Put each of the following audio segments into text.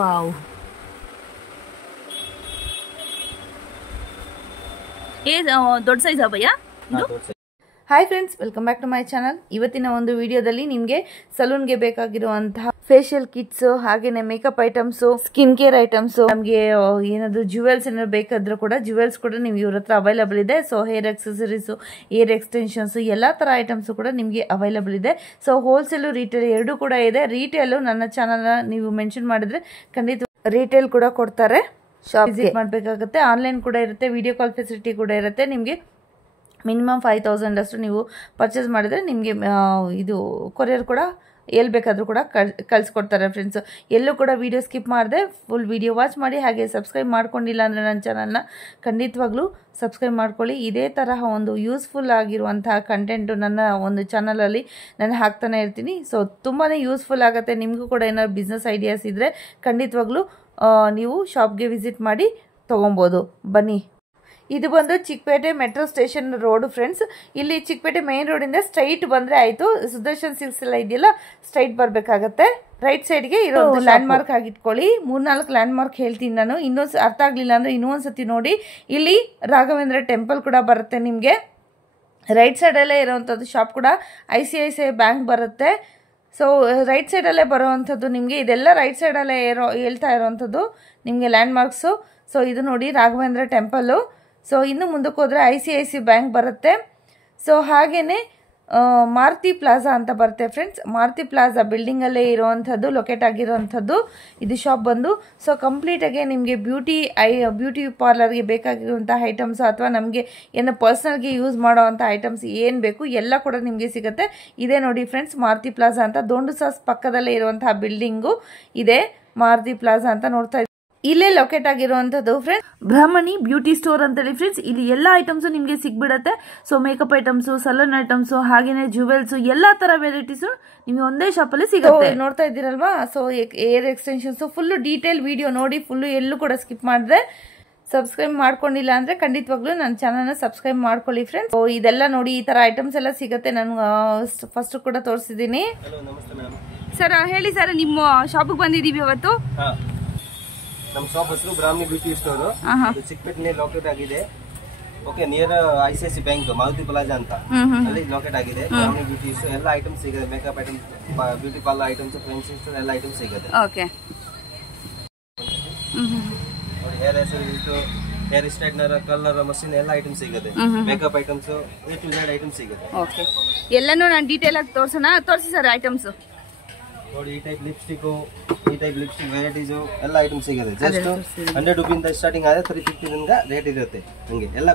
Wow, ದೊಡ್ಡ size ಭಯ್ಯ ಇದು? Hi friends, welcome back to my channel. ಇವತ್ತಿನ ಒಂದು ವಿಡಿಯೋದಲ್ಲಿ ನಿಮಗೆ ಸಲೂನ್ಗೆ ಬೇಕಾಗಿರುವಂತಹ ಫೇಶಿಯಲ್ ಕಿಟ್ಸ್, ಹಾಗೇನೆ makeup items, skin care items, ನಮಗೆ ಏನಾದ್ರು ಜ್ಯುವೆಲ್ಸ್ ಏನಾದ್ರು ಬೇಕಾದ್ರೂ ಕೂಡ ಜ್ಯುವೆಲ್ಸ್ ಕೂಡ ನಿಮ್ಗೆ ಇವ್ರ ಹತ್ರ ಅವೈಲಬಲ್ ಇದೆ. So hair accessories, air extensions ಎಲ್ಲಾ ತರ ಐಟಮ್ಸ್ ಕೂಡ ನಿಮ್ಗೆ ಅವೈಲಬಲ್ ಇದೆ. ಸೊ ಹೋಲ್ಸೇಲ್, ರಿಟೇಲ್ ಎರಡೂ ಕೂಡ ಇದೆ. ರಿಟೇಲ್ ನನ್ನ ಚಾನಲ್ ನೀವು ಮೆನ್ಷನ್ ಮಾಡಿದ್ರೆ ಖಂಡಿತ ರಿಟೇಲ್ ಕೂಡ ಕೊಡ್ತಾರೆ. ಶಾಪ್ ವಿಸಿಟ್ ಮಾಡಬೇಕಾಗುತ್ತೆ. ಆನ್ಲೈನ್ ಕೂಡ ಇರುತ್ತೆ, ವಿಡಿಯೋ ಕಾಲ್ ಫೆಸಿಲಿಟಿ ಕೂಡ ಇರುತ್ತೆ. ನಿಮಗೆ ಮಿನಿಮಮ್ 5000 ಅಷ್ಟು ನೀವು ಪರ್ಚೇಸ್ ಮಾಡಿದ್ರೆ ನಿಮಗೆ ಇದು ಕೊರಿಯರ್ ಕೂಡ ಎಲ್ಲಿ ಬೇಕಾದರೂ ಕೂಡ ಕಳಿಸ್ಕೊಡ್ತಾರೆ ಫ್ರೆಂಡ್ಸ್. ಎಲ್ಲೂ ಕೂಡ ವಿಡಿಯೋ ಸ್ಕಿಪ್ ಮಾಡಿದೆ ಫುಲ್ ವಿಡಿಯೋ ವಾಚ್ ಮಾಡಿ. ಹಾಗೆ ಸಬ್ಸ್ಕ್ರೈಬ್ ಮಾಡ್ಕೊಂಡಿಲ್ಲ ಅಂದರೆ ನನ್ನ ಚಾನಲ್ನ ಖಂಡಿತವಾಗ್ಲೂ ಸಬ್ಸ್ಕ್ರೈಬ್ ಮಾಡ್ಕೊಳ್ಳಿ. ಇದೇ ತರಹ ಒಂದು ಯೂಸ್ಫುಲ್ ಆಗಿರುವಂತಹ ಕಂಟೆಂಟು ನನ್ನ ಒಂದು ಚಾನಲಲ್ಲಿ ನಾನು ಹಾಕ್ತಾನೆ ಇರ್ತೀನಿ. ಸೊ ತುಂಬಾ ಯೂಸ್ಫುಲ್ ಆಗುತ್ತೆ. ನಿಮಗೂ ಕೂಡ ಏನಾದ್ರು ಬಿಸ್ನೆಸ್ ಐಡಿಯಾಸ್ ಇದ್ದರೆ ಖಂಡಿತವಾಗ್ಲೂ ನೀವು ಶಾಪ್ಗೆ ವಿಸಿಟ್ ಮಾಡಿ ತೊಗೊಬೋದು. ಬನ್ನಿ. ಇದು ಬಂದು Chickpet metro station road friends. ಇಲ್ಲಿ ಚಿಕ್ಕಪೇಟೆ ಮೇನ್ ರೋಡಿಂದ ಸ್ಟ್ರೈಟ್ ಬಂದರೆ ಆಯಿತು. ಸುದರ್ಶನ್ ಸಿಲ್ಕ್ಸ್ ಎಲ್ಲ ಇದೆಯಲ್ಲ, ಸ್ಟ್ರೈಟ್ ಬರಬೇಕಾಗತ್ತೆ. ರೈಟ್ ಸೈಡ್ಗೆ ಇರೋ ಲ್ಯಾಂಡ್ ಮಾರ್ಕ್ ಆಗಿಟ್ಕೊಳ್ಳಿ. 3-4 ಲ್ಯಾಂಡ್ ಮಾರ್ಕ್ ಹೇಳ್ತೀನಿ ನಾನು. ಇನ್ನೊಂದು ಅರ್ಥ ಆಗಲಿಲ್ಲ ಅಂದರೆ ಇನ್ನೊಂದ್ಸತಿ ನೋಡಿ. ಇಲ್ಲಿ ರಾಘವೇಂದ್ರ ಟೆಂಪಲ್ ಕೂಡ ಬರುತ್ತೆ ನಿಮಗೆ. ರೈಟ್ ಸೈಡಲ್ಲೇ ಇರೋವಂಥದ್ದು ಶಾಪ್ ಕೂಡ ICICI ಬ್ಯಾಂಕ್ ಬರುತ್ತೆ. ಸೊ ರೈಟ್ ಸೈಡಲ್ಲೇ ಬರೋವಂಥದ್ದು ನಿಮಗೆ. ಇದೆಲ್ಲ ರೈಟ್ ಸೈಡಲ್ಲೇ ಹೇಳ್ತಾ ಇರೋವಂಥದ್ದು ನಿಮಗೆ ಲ್ಯಾಂಡ್ ಮಾರ್ಕ್ಸು. ಸೊ ಇದು ನೋಡಿ ರಾಘವೇಂದ್ರ ಟೆಂಪಲ್ಲು. ಸೊ ಇನ್ನು ಮುಂದಕ್ಕೆ ಹೋದರೆ ICICI ಬ್ಯಾಂಕ್ ಬರುತ್ತೆ. ಸೊ ಹಾಗೇನೆ ಮಾರುತಿ ಪ್ಲಾಜಾ ಅಂತ ಬರುತ್ತೆ ಫ್ರೆಂಡ್ಸ್. ಮಾರುತಿ ಪ್ಲಾಜಾ ಬಿಲ್ಡಿಂಗಲ್ಲೇ ಇರೋವಂಥದ್ದು, ಲೊಕೇಟ್ ಆಗಿರೋವಂಥದ್ದು ಇದು ಶಾಪ್ ಬಂದು. ಸೊ ಕಂಪ್ಲೀಟಾಗಿ ನಿಮಗೆ ಬ್ಯೂಟಿ ಪಾರ್ಲರ್ಗೆ ಬೇಕಾಗಿರುವಂಥ ಐಟಮ್ಸ್ ಅಥವಾ ನಮಗೆ ಏನು ಪರ್ಸ್ನಲ್ಗೆ ಯೂಸ್ ಮಾಡೋವಂಥ ಐಟಮ್ಸ್ ಏನು ಬೇಕು ಎಲ್ಲ ಕೂಡ ನಿಮಗೆ ಸಿಗುತ್ತೆ. ಇದೇ ನೋಡಿ ಫ್ರೆಂಡ್ಸ್, ಮಾರುತಿ ಪ್ಲಾಜಾ ಅಂತ ದೊಂಡು ಸಾಸ್ ಪಕ್ಕದಲ್ಲೇ ಇರುವಂತಹ ಬಿಲ್ಡಿಂಗು ಇದೆ ಮಾರುತಿ ಪ್ಲಾಜಾ ಅಂತ ನೋಡ್ತಾ ಇದ್ದೀವಿ. ಇಲ್ಲೇ ಲೊಕೇಟ್ ಆಗಿರುವಂತದ್ದು ಫ್ರೆಂಡ್ಸ್ ಬ್ರಾಹ್ಮಣಿ ಬ್ಯೂಟಿ ಸ್ಟೋರ್ ಅಂತೇಳಿ ಫ್ರೆಂಡ್ಸ್. ಇಲ್ಲಿ ಎಲ್ಲಾ ಐಟಮ್ಸ್ ನಿಮಗೆ ಸಿಗ್ಬಿಡತ್ತೆ. So makeup items, salon items, ಹಾಗೇನೆ ಜ್ಯುವೆಲ್ಸ್ ಎಲ್ಲಾ ತರ ವೆರೈಟೀಸ್ ನಿಮಗೆ ಒಂದೇ ಶಾಪ್ ಅಲ್ಲಿ ಸಿಗುತ್ತೆ. ನೋಡ್ತಾ ಇದ್ದೀರಲ್ವಾ. So hair extensions full detail video ನೋಡಿ. ಫುಲ್ ಎಲ್ಲೂ ಕೂಡ ಸ್ಕಿಪ್ ಮಾಡಿದ್ರೆ. ಸಬ್ಸ್ಕ್ರೈಬ್ ಮಾಡ್ಕೊಂಡಿಲ್ಲ ಅಂದ್ರೆ ಖಂಡಿತವಾಗ್ಲೂ ನನ್ನ ಚಾನಲ್ನ ಸಬ್ಸ್ಕ್ರೈಬ್ ಮಾಡ್ಕೊಳ್ಳಿ ಫ್ರೆಂಡ್ಸ್. ಇದೆಲ್ಲ ನೋಡಿ, ಈ ತರ ಐಟಮ್ಸ್ ಎಲ್ಲ ಸಿಗುತ್ತೆ. ನಾನು ಫಸ್ಟ್ ಕೂಡ ತೋರಿಸಿದ್ದೀನಿ. ಸರ್ ಹೇಳಿ ಸರ್, ನಿಮ್ಮ ಶಾಪಿಗೆ ಬಂದಿದ್ದೀವಿ ಇವತ್ತು. ನಮ್ಮ ಶಾಪ್ ಹೆಸರು ಬ್ರಾಹ್ಮಣಿ ಬ್ಯೂಟಿ ಸ್ಟೋರ್. ಚಿಕ್ಕಪೇಟೆನಲ್ಲಿ ಲೊಕೇಟ್ ಆಗಿದೆ. Okay, near ICICI bank Maruti plaza ಅಂತ ಅಲ್ಲಿ ಲೊಕೇಟ್ ಆಗಿದೆ. ಬ್ರಾಹ್ಮಣಿ ಬ್ಯೂಟಿ ಸ್ಟೋರ್ ಎಲ್ಲ ಐಟಮ್ಸ್ ಸಿಗುತ್ತೆ. Makeup items, beauty parlour items, friends store ಎಲ್ಲ ಐಟಮ್ಸ್ ಸಿಗುತ್ತೆ. ಓಕೆ, ನೋಡಿ hair accessories, hair straightener, colour machine ಎಲ್ಲ ಐಟಮ್ಸ್ ಸಿಗುತ್ತೆ. Makeup items A to Z items ಸಿಗುತ್ತೆ. ಓಕೆ, ಎಲ್ಲಾನು ನಾನು ಡೀಟೇಲ್ ಆಗಿ ತೋರಿಸೋಣ. ತೋರಿಸಿ ಸರ್ ಐಟಮ್ಸ್. ನೋಡಿ ಈ ಟೈಪ್ ಲಿಪ್ಸ್ಟಿಕ್ ವೆರೈಟೀಸ್ ಎಲ್ಲ ಐಟಮ್ ಸಿಗುತ್ತೆ. ಜಸ್ಟ್ 100 ರೂಪಾಯಿಂದ ಸ್ಟಾರ್ಟಿಂಗ್ ಆದ್ರೆ 350 ತನಕ ರೇಟ್ ಇರುತ್ತೆ. ಹಂಗೆ ಎಲ್ಲ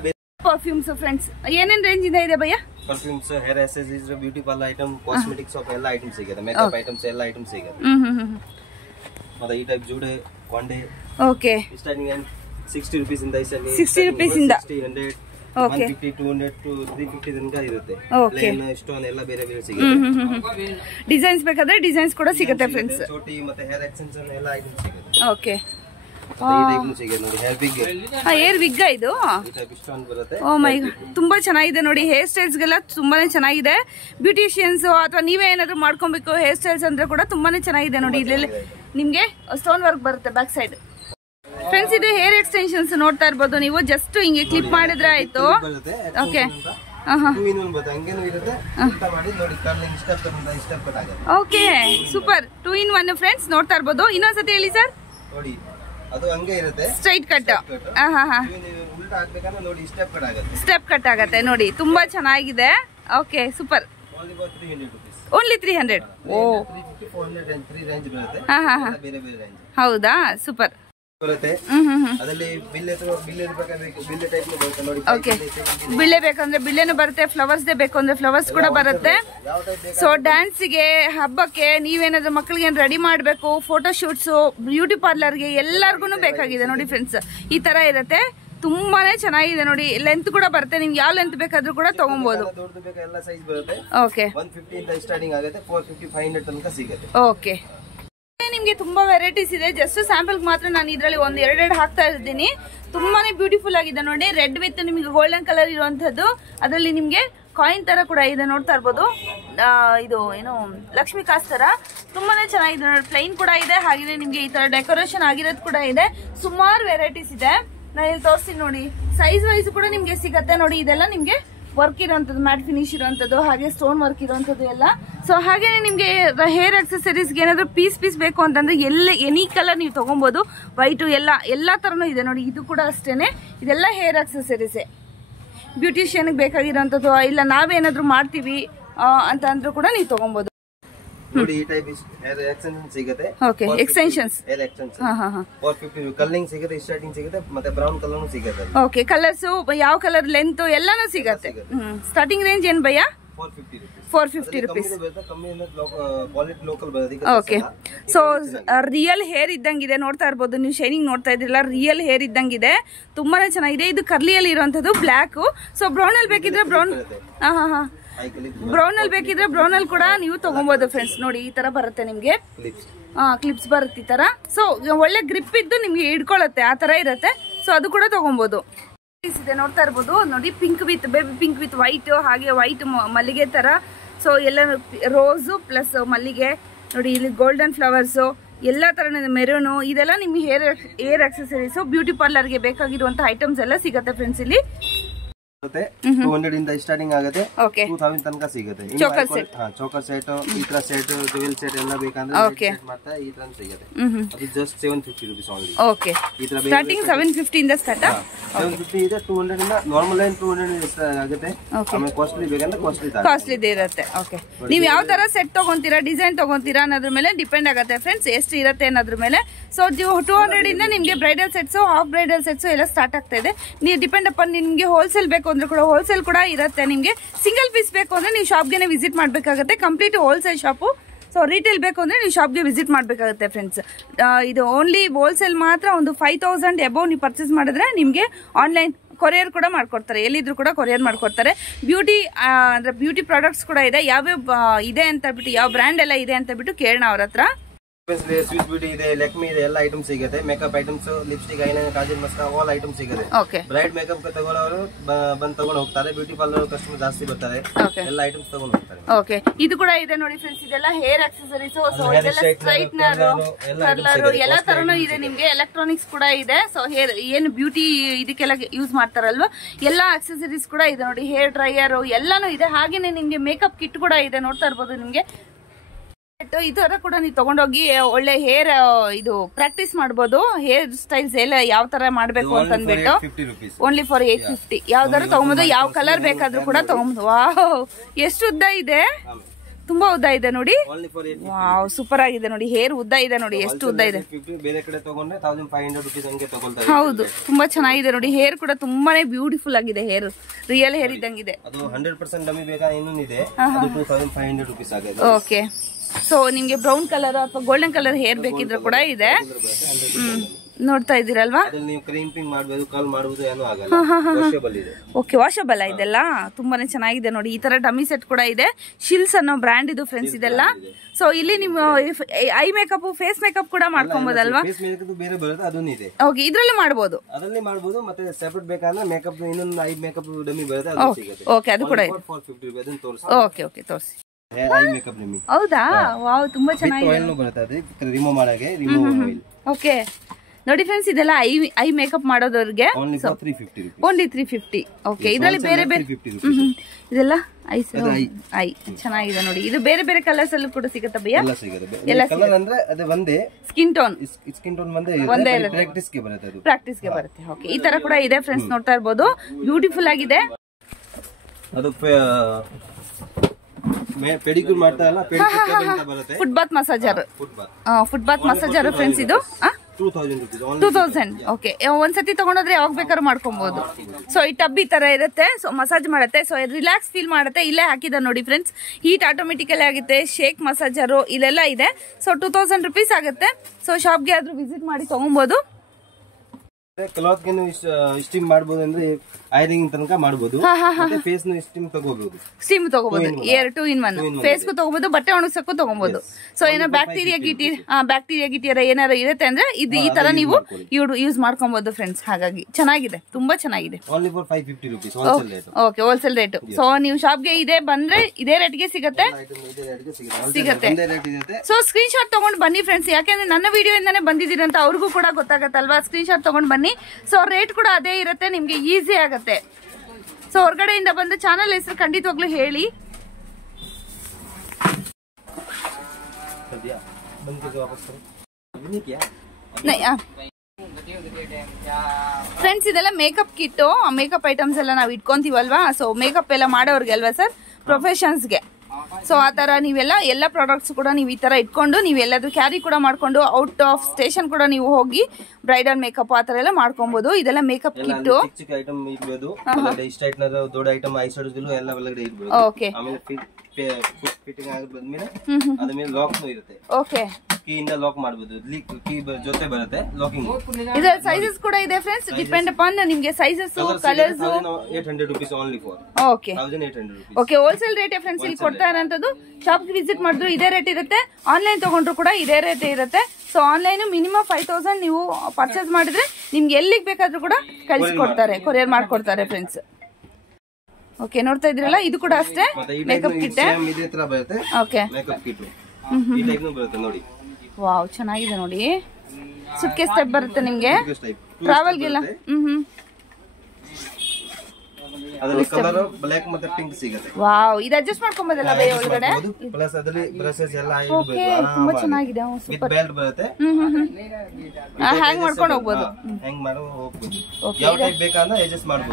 ಪರ್ಫ್ಯೂಮ್ಸ್ ಫ್ರೆಂಡ್ಸ್ ಏನೇನ್ ರೇಂಜ್ ಇದೆ ಭಯ್ಯ? Perfumes, hair accessories, beauty parlour item, cosmetics ಎಲ್ಲ ಐಟಮ್ ಸಿಗುತ್ತೆ. ಮೇಕಪ್ ಐಟಮ್ಸ್ ಎಲ್ಲ ಐಟಮ್ ಸಿಗುತ್ತೆ. ಮತ್ತೆ ಈ ಟೈಪ್ ಜೂಡೆ ಕೊಂಡೆ. ಓಕೆ, ಸ್ಟಾರ್ಟಿಂಗ್ 60 ರೂಪೀಸ್ ಇಂದ 60 ರೂಪೀಸ್ ಇಂದ 100 ಓಕೆ 150 200 to 350 ತನಕ ಇರುತ್ತೆ. ಓಕೆ, ಸ್ಟೋನ್ ಎಲ್ಲ ಬೇರೆ ಬೇರೆ ಸಿಗುತ್ತೆ. ಡಿಸೈನ್ಸ್ ಬೇಕಾದ್ರೆ ಡಿಸೈನ್ಸ್ ಕೂಡ ಸಿಗುತ್ತೆ ಫ್ರೆಂಡ್ಸ್. ಚೋಟಿ ಮತ್ತೆ ಹೇರ್ ಎಕ್ಸ್ಟೆನ್ಷನ್ ಎಲ್ಲ ಐಟಮ್ ಸಿಗುತ್ತೆ. ಓಕೆ, ಈ ಟೈಪ್ ಸಿಗುತ್ತೆ ನೋಡಿ. ಹೇರ್ ವಿಗ್, ಹೇರ್ ವಿಗ್ ಇದು. ಈ ಟೈಪ್ ಸ್ಟೋನ್ ಬರುತ್ತೆ. ಓ ಮೈ ಗಾಡ್, ತುಂಬಾ ಚೆನ್ನಾಗಿದೆ ನೋಡಿ. ಹೇರ್ ಸ್ಟೈಲ್ಸ್ ಗೆಲ್ಲ ತುಂಬಾನೇ ಚೆನ್ನಾಗಿದೆ. ಬ್ಯೂಟಿಷಿಯನ್ಸ್ ಅಥವಾ ನೀವೇ ಏನಾದ್ರು ಮಾಡ್ಕೊಬೇಕು ಹೇರ್ ಸ್ಟೈಲ್ಸ್ ಅಂದ್ರೆ ಕೂಡ ತುಂಬಾನೇ ಚೆನ್ನಾಗಿದೆ ನೋಡಿ. ಇಲ್ಲಿ ನಿಮ್ಗೆ ಸ್ಟೋನ್ ವರ್ಕ್ ಬರುತ್ತೆ ಬ್ಯಾಕ್ ಸೈಡ್. ಫ್ರೆಂಡ್ಸ್ ಇದು ಹೇರ್ ಎಕ್ಸ್ಟೆನ್ಷನ್ಸ್ ನೋಡ್ತಾ ಇರ್ಬೋದು ನೀವು. ಜಸ್ಟ್ ಹಿಂಗೆ ಕ್ಲಿಪ್ ಮಾಡಿದ್ರೆ ಆಯ್ತು. Okay, okay super. 2 in 1 friends ನೋಡ್ತಾ ಇರ್ಬೋದು. ಇನ್ನೊಂದ್ಸತಿ ಹೇಳಿ ಸರ್. ನೋಡಿ ಅದು ಹಂಗೆ ಇರುತ್ತೆ, ಸ್ಟ್ರೈಟ್ ಕಟ್. ಉಲ್ಟಾ ಹಾಕ್ಬೇಕಂದ್ರೆ ನೋಡಿ ಸ್ಟೆಪ್ ಕಟ್ ಆಗುತ್ತೆ. ಸ್ಟೆಪ್ ಕಟ್ ಆಗುತ್ತೆ ನೋಡಿ. ತುಂಬಾ ಚೆನ್ನಾಗಿದೆ. Okay super. ಓನ್ಲಿ 300. ಓ 350 400 ರೇಂಜ್ ಬರುತ್ತೆ. ಬೇರೆ ಬೇರೆ ರೇಂಜ್. ಹೌದಾ, ಸೂಪರ್ ಬರುತ್ತೆ. ಅದರಲ್ಲಿ ಬಿಲ್ಲೆ ಟೈಪ್ ಬರುತ್ತೆ ನೋಡಿ. ಓಕೆ, ಬಿಲ್ಲೆ ಬೇಕಂದ್ರೆ ಬಿಲ್ಲೆನೂ ಬರುತ್ತೆ. ಫ್ಲವರ್ಸ್ ದೇ ಬೇಕು ಅಂದ್ರೆ ಫ್ಲವರ್ಸ್ ಕೂಡ ಬರುತ್ತೆ. ಸೊ ಡ್ಯಾನ್ಸ್ಗೆ, ಹಬ್ಬಕ್ಕೆ, ನೀವೇನಾದ್ರೂ ಮಕ್ಕಳಿಗೆ ರೆಡಿ ಮಾಡಬೇಕು, ಫೋಟೋ ಶೂಟ್ಸ್, ಬ್ಯೂಟಿ ಪಾರ್ಲರ್ಗೆ ಎಲ್ಲರಿಗೂ ಬೇಕಾಗಿದೆ ನೋಡಿ ಫ್ರೆಂಡ್ಸ್. ಈ ತರ ಇರುತ್ತೆ. ತುಂಬಾನೇ ಚೆನ್ನಾಗಿದೆ ನೋಡಿ. ಲೆಂತ್ ಕೂಡ ಬರುತ್ತೆ. ನಿಮ್ಗೆ ಯಾವ ಲೆಂತ್ ಬೇಕಾದ್ರೂ ಕೂಡ ತಗೊಬಹುದು. ಓಕೆ, 150 ಇಂದ ಸ್ಟಾರ್ಟಿಂಗ್ ಆಗುತ್ತೆ. 450 500 ತನಕ ಸಿಗುತ್ತೆ. ಓಕೆ, ನಿಮ್ಗೆ ತುಂಬಾ ವೆರೈಟೀಸ್ ಇದೆ. ಜಸ್ಟ್ ಸ್ಯಾಂಪಲ್ ಮಾತ್ರ ನಾನು ಇದರಲ್ಲಿ ಒಂದು 2 ಹಾಕ್ತಾ ಇದ್ದೀನಿ. ತುಂಬಾನೇ ಬ್ಯೂಟಿಫುಲ್ ಆಗಿದೆ ನೋಡಿ. ರೆಡ್ ವಿತ್ ನಿಮಗೆ ಗೋಲ್ಡನ್ ಕಲರ್ ಇರುವಂತದ್ದು. ಅದರಲ್ಲಿ ನಿಮ್ಗೆ ಕಾಯಿನ್ ತರ ಕೂಡ ಇದೆ, ನೋಡ್ತಾ ಇರ್ಬೋದು. ಇದು ಏನು ಲಕ್ಷ್ಮಿ ಕಾಸ್ ತರ ತುಂಬಾನೇ ಚೆನ್ನಾಗಿದೆ ನೋಡಿ. ಪ್ಲೈನ್ ಕೂಡ ಇದೆ, ಹಾಗೆ ನಿಮ್ಗೆ ಈ ತರ ಡೆಕೋರೇಷನ್ ಆಗಿರೋದು ಕೂಡ ಇದೆ. ಸುಮಾರು ವೆರೈಟೀಸ್ ಇದೆ, ನಾನು ಇಲ್ಲಿ ತೋರಿಸ್ತೀನಿ ನೋಡಿ. ಸೈಜ್ ವೈಸ್ ಕೂಡ ನಿಮ್ಗೆ ಸಿಗತ್ತೆ ನೋಡಿ. ಇದೆಲ್ಲ ನಿಮ್ಗೆ ವರ್ಕ್ ಇರೋಂಥದ್ದು, ಮ್ಯಾಟ್ ಫಿನಿಶ್ ಇರೋಂಥದ್ದು, ಹಾಗೆ ಸ್ಟೋನ್ ವರ್ಕ್ ಇರೋಂಥದ್ದು ಎಲ್ಲ. ಸೊ ಹಾಗೇನೆ ನಿಮ್ಗೆ ಹೇರ್ ಅಕ್ಸೆಸರೀಸ್ಗೆ ಏನಾದ್ರು ಪೀಸ್ ಬೇಕು ಅಂತಂದ್ರೆ ಎನಿ ಕಲರ್ ನೀವು ತಗೊಬಹುದು. ವೈಟು ಎಲ್ಲಾ ತರನು ಇದೆ ನೋಡಿ. ಇದು ಕೂಡ ಅಷ್ಟೇನೆ, ಇದೆಲ್ಲ ಹೇರ್ ಅಕ್ಸೆಸರೀಸೇ. ಬ್ಯೂಟಿಷಿಯನ್ಗೆ ಬೇಕಾಗಿರೋಂಥದ್ದು, ಇಲ್ಲ ನಾವೇನಾದ್ರು ಮಾಡ್ತೀವಿ ಅಂತ ಅಂದ್ರೂ ಕೂಡ ನೀವು ತಗೊಬಹುದು ನೋಡಿ. ಈ ಟೈಪ್ ಹೇರ್ ಎಕ್ಸ್ಟೆನ್ಷನ್ ಸಿಗುತ್ತೆ. Okay, extensions hair extension 450 colouring ಸಿಗುತ್ತೆ, ಸ್ಟಾರ್ಟಿಂಗ್ ಸಿಗುತ್ತೆ, ಮತ್ತೆ ಬ್ರೌನ್ ಕಲರ್ನು ಸಿಗುತ್ತೆ. ಓಕೆ, ಕಲರ್ಸ್ ಯಾವ ಕಲರ್ ಲೆಂತ್ ಎಲ್ಲಾನು ಸಿಗುತ್ತೆ. ಸ್ಟಾರ್ಟಿಂಗ್ ರೇಂಜ್ ಏನ್ ಭಯ್ಯ? 450 rupees. Okay, so real hair ಇದ್ದಂಗಿದೆ, ನೋಡ್ತಾ ಇರ್ಬೋದು ನೀವು. ಶೈನಿಂಗ್ ನೋಡ್ತಾ ಇದ್ರಲ್ಲ, ರಿಯಲ್ ಹೇರ್ ಇದ್ದಂಗಿದೆ, ತುಂಬಾನೇ ಚೆನ್ನಾಗಿದೆ. ಇದು ಕರ್ಲಿಯಲ್ಲಿ ಇರುವಂತದ್ದು ಬ್ಲಾಕ್. ಸೊ ಬ್ರೌನ್ ಅಲ್ಲಿ ಬೇಕಿದ್ರೆ ಬ್ರೌನ್, ಬ್ರೌನ್ ಅಲ್ಲಿ ಬೇಕಿದ್ರೆ ಬ್ರೌನ್ ಅಲ್ಲಿ ಕೂಡ ನೀವು ತಗೊಬಹುದು ಫ್ರೆಂಡ್ಸ್. ನೋಡಿ ಈ ತರ ಬರುತ್ತೆ ನಿಮ್ಗೆ, ಕ್ಲಿಪ್ಸ್ ಬರುತ್ತೆ ಈ ತರ. ಸೊ ಒಳ್ಳೆ ಗ್ರಿಪ್ ಇದ್ದು ನಿಮ್ಗೆ ಹಿಡ್ಕೊಳ್ಳುತ್ತೆ, ಆ ತರ ಇರುತ್ತೆ. ಸೊ ಅದು ಕೂಡ ತಗೊಬಹುದು. ಇದೆ ನೋಡ್ತಾ ಇರ್ಬೋದು ನೋಡಿ, pink with baby pink with white, ಹಾಗೆ ವೈಟ್ ಮಲ್ಲಿಗೆ ತರ. ಸೊ ಎಲ್ಲ ರೋಸು ಪ್ಲಸ್ ಮಲ್ಲಿಗೆ ನೋಡಿ, ಇಲ್ಲಿ ಗೋಲ್ಡನ್ ಫ್ಲವರ್ಸ್ ಎಲ್ಲಾ ತರನ ಮೆರೂನು, ಇದೆಲ್ಲ ನಿಮ್ಗೆ ಹೇರ್ ಅಕ್ಸೆಸರೀಸ್, ಬ್ಯೂಟಿ ಪಾರ್ಲರ್ಗೆ ಬೇಕಾಗಿರುವಂತ ಐಟಮ್ಸ್ ಎಲ್ಲ ಸಿಗುತ್ತೆ ಫ್ರೆಂಡ್ಸ್ ಇಲ್ಲಿ. 200 ಇಂದ ಸ್ಟಾರ್ಟಿಂಗ್ ಆಗುತ್ತೆ, 2000 ತನಕ ಸಿಗುತ್ತೆ. ಚೋಕರ್ ಸೆಟ್, ಈ ತರ ಸೆಟ್, ಡ್ಯುಯಲ್ ಸೆಟ್ ಎಲ್ಲ ಬೇಕಂದ್ರೆ ಮತ್ತೆ ಈ ತರ ಸಿಗುತ್ತೆ. ಅದು just 750 rupees only. Okay, starting 750 ಇಂದ ಸ್ಟಾರ್ಟ್. 750 ಇದೆ, 200 ಇಂದ ನಾರ್ಮಲ್ ಲೈನ್ 200 ಆಗುತ್ತೆ. ಆಮೇಲೆ ಕಾಸ್ಟ್ಲಿ ಬೇಕಂದ್ರೆ ಕಾಸ್ಟ್ಲಿ ಇರುತ್ತೆ. ಓಕೆ, ನೀವು ಯಾವ ತರ ಸೆಟ್ ತಗೊಂತೀರಾ, ಡಿಸೈನ್ ತಗೊಂತೀರಾ ಅನ್ನೋದ್ರ ಮೇಲೆ ಡಿಪೆಂಡ್ ಆಗುತ್ತೆ ಫ್ರೆಂಡ್ಸ್, ಎಷ್ಟು ಇರುತ್ತೆ ಅನ್ನೋದ್ರ ಮೇಲೆ. ಸೊ 200 ಇಂದ ನಿಮ್ಗೆ bridal sets, half bridal sets ಎಲ್ಲ ಸ್ಟಾರ್ಟ್ ಆಗ್ತಾ ಇದೆ. ನೀವು ಡಿಪೆಂಡ್ ಅಪಾನ್, ನಿಮ್ಗೆ ಹೋಲ್ಸೇಲ್ ಬೇಕು ಅಂದ್ರೆ ಕೂಡ ಹೋಲ್ಸೇಲ್ ಕೂಡ ಇರುತ್ತೆ. ನಿಮ್ಗೆ ಸಿಂಗಲ್ ಪೀಸ್ ಬೇಕು ಅಂದ್ರೆ ನೀವು ಶಾಪ್ಗೆ ವಿಸಿಟ್ ಮಾಡ್ಬೇಕಾಗುತ್ತೆ, complete wholesale shop. So retail ಬೇಕು ಅಂದ್ರೆ ನೀವು ಶಾಪ್ಗೆ ವಿಸಿಟ್ ಮಾಡ್ಬೇಕಾಗುತ್ತೆ ಫ್ರೆಂಡ್ಸ್. ಇದು ಓನ್ಲಿ ಹೋಲ್ಸೇಲ್ ಮಾತ್ರ. ಒಂದು 5000 ಎಬೋ ನೀವು ಪರ್ಚೇಸ್ ಮಾಡಿದ್ರೆ ನಿಮ್ಗೆ ಆನ್ಲೈನ್ ಕೊರಿಯರ್ ಕೂಡ ಮಾಡ್ಕೊಡ್ತಾರೆ, ಎಲ್ಲಿದ್ರು ಕೂಡ ಕೊರಿಯರ್ ಮಾಡ್ಕೊಡ್ತಾರೆ. ಅಂದ್ರೆ ಬ್ಯೂಟಿ ಪ್ರಾಡಕ್ಟ್ಸ್ ಕೂಡ ಇದೆ. ಯಾವ್ಯಾವ ಇದೆ ಅಂತ ಬಿಟ್ಟು, ಯಾವ ಬ್ರ್ಯಾಂಡ್ ಎಲ್ಲ ಇದೆ ಅಂತ ಬಿಟ್ಟು ಕೇಳೋಣ ಅವ್ರ ಹತ್ರ. ಸ್ವಿಸ್ ಬ್ಯೂಟಿ ಇದೆ, ಲೆಕ್ಮಿ ಇದೆ, ಎಲ್ಲ ಐಟಮ್ಸ್ ಸಿಗುತ್ತೆ. Makeup items, lipstick, eyeliner, kajal, mascara, all items ಸಿಗುತ್ತೆ. ಬ್ರೈಡ್ ಮೇಕಪ್ ತಗೊಳ್ಳೋರು ಬಂದು ತಗೊಂಡು ಹೋಗ್ತಾರೆ. ಬ್ಯೂಟಿ ಪಾರ್ಲರ್ ಕಸ್ಟಮರ್ ಜಾಸ್ತಿ ಬರ್ತಾರೆ, ಎಲ್ಲ ಐಟಮ್ಸ್ ತಗೊಂಡು ಹೋಗ್ತಾರೆ. ಓಕೆ, ಇದು ಕೂಡ ಇದೆ ನೋಡಿ ಫ್ರೆಂಡ್ಸ್. ಇದೆಲ್ಲ ಹೇರ್ ಅಕ್ಸೆಸರೀಸ್, ಇದೆಲ್ಲ ಸ್ಟ್ರೈಟ್ನರ್, ಕರ್ಲರ್ ಎಲ್ಲ ತರನು ಇದೆ ನಿಮ್ಗೆ. ಎಲೆಕ್ಟ್ರಾನಿಕ್ಸ್ ಕೂಡ ಇದೆ. ಸೊ ಹೇರ್ ಏನು ಬ್ಯೂಟಿ ಇದಕ್ಕೆಲ್ಲ ಯೂಸ್ ಮಾಡ್ತಾರಲ್ವಾ, ಎಲ್ಲ ಅಕ್ಸೆಸರೀಸ್ ಕೂಡ ಇದೆ ನೋಡಿ. ಹೇರ್ ಡ್ರೈಯರ್ ಎಲ್ಲಾನು ಇದೆ. ಹಾಗೇನೆ ನಿಮ್ಗೆ ಮೇಕಪ್ ಕಿಟ್ ಕೂಡ ಇದೆ, ನೋಡ್ತಾ ಇರ್ಬೋದು ನಿಮ್ಗೆ. ಈ ತರ ಕೂಡ ನೀವು ತಗೊಂಡೋಗಿ ಒಳ್ಳೆ ಹೇರ್ ಇದು ಪ್ರಾಕ್ಟೀಸ್ ಮಾಡಬಹುದು. ಹೇರ್ ಸ್ಟೈಲ್ಸ್ ಎಲ್ಲ ಯಾವ ತರ ಮಾಡ್ಬೇಕು ಅಂತ ಅಂದ್ಬಿಟ್ಟು ಓನ್ಲಿ ಫಾರ್ 850 ಯಾವ್ದಾರು ತಗೊಂಬೋದು. ಯಾವ ಕಲರ್ ಬೇಕಾದ್ರೂ ಕೂಡ ತಗೊಂಬೋದು. ವಾವ್, ಎಷ್ಟು ಉದ್ದ ಇದೆ, ತುಂಬಾ ಉದ್ದ ಇದೆ ನೋಡಿ. ವಾವ್, ಸೂಪರ್ ಆಗಿದೆ ನೋಡಿ. ಹೇರ್ ಉದ್ದ ಇದೆ ನೋಡಿ, ಎಷ್ಟು ಉದ್ದ ಇದೆ. ಹೌದು, ತುಂಬಾ ಚೆನ್ನಾಗಿದೆ ನೋಡಿ. ಹೇರ್ ಕೂಡ ತುಂಬಾನೇ ಬ್ಯೂಟಿಫುಲ್ ಆಗಿದೆ. ಹೇರ್ ರಿಯಲ್ ಹೇರ್ ಇದ್ದಂಗಿದೆ. ಓಕೆ, ಸೊ ನಿಮ್ಗೆ ಬ್ರೌನ್ ಕಲರ್ ಅಥವಾ ಗೋಲ್ಡನ್ ಕಲರ್ ಹೇರ್ ಬೇಕಿದ್ರು ಕೂಡ ಇದೆ. ನೋಡ್ತಾ ಇದ್ದೀರಲ್ವಾ. ಓಕೆ, ವಾಷಬಲ್ ಇದೆಲ್ಲ ತುಂಬಾನೇ ಚೆನ್ನಾಗಿದೆ ನೋಡಿ. ಈ ತರ ಡಮ್ಮಿ ಸೆಟ್ ಕೂಡ ಇದೆ. ಶಿಲ್ಸ್ ಅನ್ನೋ ಬ್ರ್ಯಾಂಡ್ ಇದು ಫ್ರೆಂಡ್ಸ್ ಇದೆಲ್ಲ. ಸೊ ಇಲ್ಲಿ ನೀವು ಐ ಮೇಕಪ್, ಫೇಸ್ ಮೇಕಪ್ ಕೂಡ ಮಾಡ್ಕೊಬಹುದಲ್ವಾ. ಓಕೆ, ಇದ್ರಲ್ಲಿ ಮಾಡಬಹುದು. ಮತ್ತೆ ಸೆಪರೇಟ್ ಬೇಕಾದ್ರೆ ಮೇಕಪ್, ಇನ್ನೊಂದು ಐ ಮೇಕಪ್ ಡಮ್ಮಿ ಬರುತ್ತೆ. ಓಕೆ, ಅದು ಕೂಡ ಇದೆ. ಓಕೆ ಓಕೆ, ತೋರಿಸಿ. ಹೌದಾ, ವಾವ್, ತುಂಬಾ ಚೆನ್ನಾಗಿದೆ. ಓಕೆ ನೋಡಿ ಫ್ರೆಂಡ್ಸ್, ಇದೆಲ್ಲ ಐ ಮೇಕಪ್ ಮಾಡೋದವ್ರಿಗೆ ಓನ್ಲಿ 350. ಓಕೆ, ಇದರಲ್ಲಿ ಬೇರೆ ಬೇರೆ ಇದೆಲ್ಲ ಐ ಚೆನ್ನಾಗಿದೆ ನೋಡಿ. ಇದು ಬೇರೆ ಬೇರೆ ಕಲರ್ಸ್ ಅಲ್ಲೂ ಕೂಡ ಸಿಗುತ್ತೆ ಭಯ್ಯ. ಎಲ್ಲ ಸ್ಕಿನ್ ಟೋನ್ ಒಂದೇ ಪ್ರಾಕ್ಟೀಸ್ಗೆ ಬರುತ್ತೆ. ಓಕೆ, ಈ ತರ ಕೂಡ ಇದೆ ಫ್ರೆಂಡ್ಸ್, ನೋಡ್ತಾ ಇರ್ಬೋದು. ಬ್ಯೂಟಿಫುಲ್ ಆಗಿದೆ. ಫುಟ್ ಬಾತ್ ಮಸಾಜರ್, ಫ್ರೆಂಡ್ಸ್ ಇದು 2000. ಓಕೆ, ಒಂದ್ಸತಿ ತಗೊಂಡೋದ್ರೆ ಯಾವಾಗ ಬೇಕಾದ್ರೂ ಮಾಡ್ಕೊಬಹುದು. ಸೊ ಈ ಟಬ್ ಈ ತರ ಇರುತ್ತೆ. ಸೊ ಮಸಾಜ್ ಮಾಡುತ್ತೆ. ಸೊ ರಿಲ್ಯಾಕ್ಸ್ ಫೀಲ್ ಮಾಡುತ್ತೆ. ಇಲ್ಲೇ ಹಾಕಿದ ನೋಡಿ ಫ್ರೆಂಡ್ಸ್. ಹೀಟ್ ಆಟೋಮೆಟಿಕಲಿ ಆಗುತ್ತೆ. ಶೇಕ್ ಮಸಾಜರು ಇದೆಲ್ಲ ಇದೆ. ಸೊ 2000 rupees ಆಗುತ್ತೆ. ಸೊ ಶಾಪ್ಗೆ ಆದ್ರೂ ವಿಸಿಟ್ ಮಾಡಿ ತಗೊಬಹುದು. ಕ್ಲಾತ್ ಸ್ಟೀಮ್ ಮಾಡಬಹುದು ಅಂದ್ರೆ ಐರಿಂಗ್ ತನಕ ಮಾಡಬಹುದು. ಮತ್ತೆ ಫೇಸ್ ನು ಸ್ಟೀಮ್ ತಗೋಬಹುದು. ಸ್ಟೀಮ್ ತಗೋಬಹುದು. 2 in 1. ಫೇಸ್ ಗೂ ತಗೋಬಹುದು, ಬಟ್ಟೆ ಒಣಗಿಸಕ್ಕೂ ತಗೋಬಹುದು. ಸೊ ಏನೋ ಬ್ಯಾಕ್ಟೀರಿಯಾ ಗಿಟಿಯರ ಏನಾರ ಇರುತ್ತೆ ಅಂದ್ರೆ ಇದು ಈ ತರ ನೀವು ಯೂಸ್ ಮಾಡ್ಕೊಬಹುದು ಫ್ರೆಂಡ್ಸ್. ಹಾಗಾಗಿ ಚೆನ್ನಾಗಿದೆ, ತುಂಬಾ ಚೆನ್ನಾಗಿದೆ. Only for 550 rupees wholesale rate. Okay, wholesale rate. So ನೀವು ಶಾಪ್ಗೆ ಇದೆ ಬಂದ್ರೆ ಇದೇ ರೇಟ್ಗೆ ಸಿಗುತ್ತೆ. ಸೊ ಸ್ಕ್ರೀನ್ ಶಾಟ್ ತಗೊಂಡು ಬನ್ನಿ ಫ್ರೆಂಡ್ಸ್, ಯಾಕೆಂದ್ರೆ ನನ್ನ ವಿಡಿಯೋ ಇಂದಾನೆ ಬಂದಿದ್ದೀರಿ ಅಂತ ಅವ್ರಿಗೂ ಕೂಡ ಗೊತ್ತಾಗತ್ತಲ್ವಾ. ಸ್ಕ್ರೀನ್ ಶಾಟ್ ತಗೊಂಡು ಬನ್ನಿ. ಸೊ ರೇಟ್ ಕೂಡ ಅದೇ ಇರುತ್ತೆ, ನಿಮ್ಗೆ ಈಸಿ ಆಗುತ್ತೆ. ಸೊ ಹೊರಗಡೆಯಿಂದ ಬಂದು ಚಾನಲ್ ಹೆಸರು ಖಂಡಿತವಾಗ್ಲೂ ಹೇಳಿ. ಫ್ರೆಂಡ್ಸ್ ಇದೆಲ್ಲ ಮೇಕಪ್ ಕಿಟ್, ಮೇಕಪ್ ಐಟಮ್ಸ್ ಎಲ್ಲ ನಾವು ಇಟ್ಕೊಂತೀವಲ್ವಾ. ಸೊ ಮೇಕಪ್ ಎಲ್ಲ ಮಾಡೋರ್ಗೆ ಅಲ್ವಾ ಸರ್, ಪ್ರೊಫೆಷನ್ಸ್ಗೆ. ಸೊ ಆ ತರ ನೀವೆಲ್ಲ ಎಲ್ಲ ಪ್ರಾಡಕ್ಟ್ಸ್ ಕೂಡ ನೀವು ಈ ತರ ಇಟ್ಕೊಂಡು ನೀವು ಎಲ್ಲಾದ್ರೂ ಕ್ಯಾರಿ ಕೂಡ ಮಾಡ್ಕೊಂಡು ಔಟ್ ಆಫ್ ಸ್ಟೇಷನ್ ಕೂಡ ನೀವು ಹೋಗಿ ಬ್ರೈಡಲ್ ಮೇಕಪ್ ಆ ತರ ಎಲ್ಲ ಮಾಡ್ಕೊಬಹುದು. ಇದೆಲ್ಲ ಮೇಕಪ್ ಕಿಟ್. ದೊಡ್ಡ ಐಟಮ್ ಐಶಾಡೋಸ್ ಎಲ್ಲ ಒಳಗಡೆ ಇಡಬಹುದು. ಓಕೆ, ಫಿಟ್ಟಿಂಗ್ ಆಗಿದ್ಮೇಲೆ ಅದ್ರ ಮೇಲೆ ಲಾಕ್ ಇರುತ್ತೆ. ಓಕೆ, ಕೀ ಇಂದ ಲಾಕ್ ಮಾಡಬಹುದು. ಕೀ ಜೊತೆ ಬರುತ್ತೆ ಲಾಕಿಂಗ್. ಇದರ ಸೈಜಸ್ ಕೂಡ ಇದೆ ಫ್ರೆಂಡ್ಸ್, ಡಿಪೆಂಡ್ ಅಪಾನ್ ನಿಮಗೆ sizes, colours. 800 rupees only for. Okay, 1800 rupees. Okay, wholesale rate friends ಇಲ್ಲಿ ಕೊಡ್ತಾ ಇರೋಂಥದ್ದು. ಶಾಪ್ಗೆ ವಿಸಿಟ್ ಮಾಡಿದ್ರು ಇದೇ ರೇಟ್ ಇರುತ್ತೆ, ಆನ್ಲೈನ್ ತಗೊಂಡ್ರು ಕೂಡ ಇದೇ ರೇಟ್ ಇರುತ್ತೆ. ಸೊ ಆನ್ಲೈನ್ ಮಿನಿಮಮ್ 5000 ನೀವು ಪರ್ಚೇಸ್ ಮಾಡಿದ್ರೆ ನಿಮ್ಗೆ ಎಲ್ಲಿಗೆ ಬೇಕಾದ್ರೂ ಕೂಡ ಕಳಿಸ್ಕೊಡ್ತಾರೆ, ಕೊರಿಯರ್ ಮಾಡ್ಕೊಡ್ತಾರೆ ಫ್ರೆಂಡ್ಸ್. ಓಕೆ, ನೋಡ್ತಾ ಇದ್ರಲ್ಲ, ಇದು ಕೂಡ ಅಷ್ಟೇ ಮೇಕಪ್ ಕಿಟ್. ಇದೇ ತರ ಬರುತ್ತೆ. ಓಕೆ, ಮೇಕಪ್ ಕಿಟ್ ಈ ಟೈಪ್ ನು ಬರುತ್ತೆ ನೋಡಿ. ವಾವ್, ಚೆನ್ನಾಗಿದೆ ನೋಡಿ. ಸುಟ್ಕೇಸ್ ಟೈಪ್ ಬರುತ್ತೆ ನಿಮ್ಗೆ ಟ್ರಾವೆಲ್ಗೆಲ್ಲ. ಅದರಲ್ಲಿ ಕಲರ್ ಬ್ಲಾಕ್ ಮತ್ತೆ ಪಿಂಕ್ ಸಿಗುತ್ತೆ. ವಾವ್, ಇದು ಅಡ್ಜಸ್ಟ್ ಮಾಡ್ಕೊಂಬೋದಲ್ಲ ಬೈ ಒಳಗಡೆ. ಪ್ಲಸ್ ಅದರಲ್ಲಿ ಬ್ರಷಸ್ ಎಲ್ಲ ಓಕೆ, ತುಂಬಾ ಚೆನ್ನಾಗಿದೆ. ಸೂಪರ್ ಬೆಲ್ಟ್ ಬರುತ್ತೆ. ಹ್ಯಾಂಗ್ ಮಾಡ್ಕೊಂಡು ಹೋಗ್ಬೋದು. ಹ್ಯಾಂಗ್ ಮಾಡಿ ಹೋಗ್ಬೋದು. ಯಾವ ಟೈಪ್ ಬೇಕಂದ್ರೆ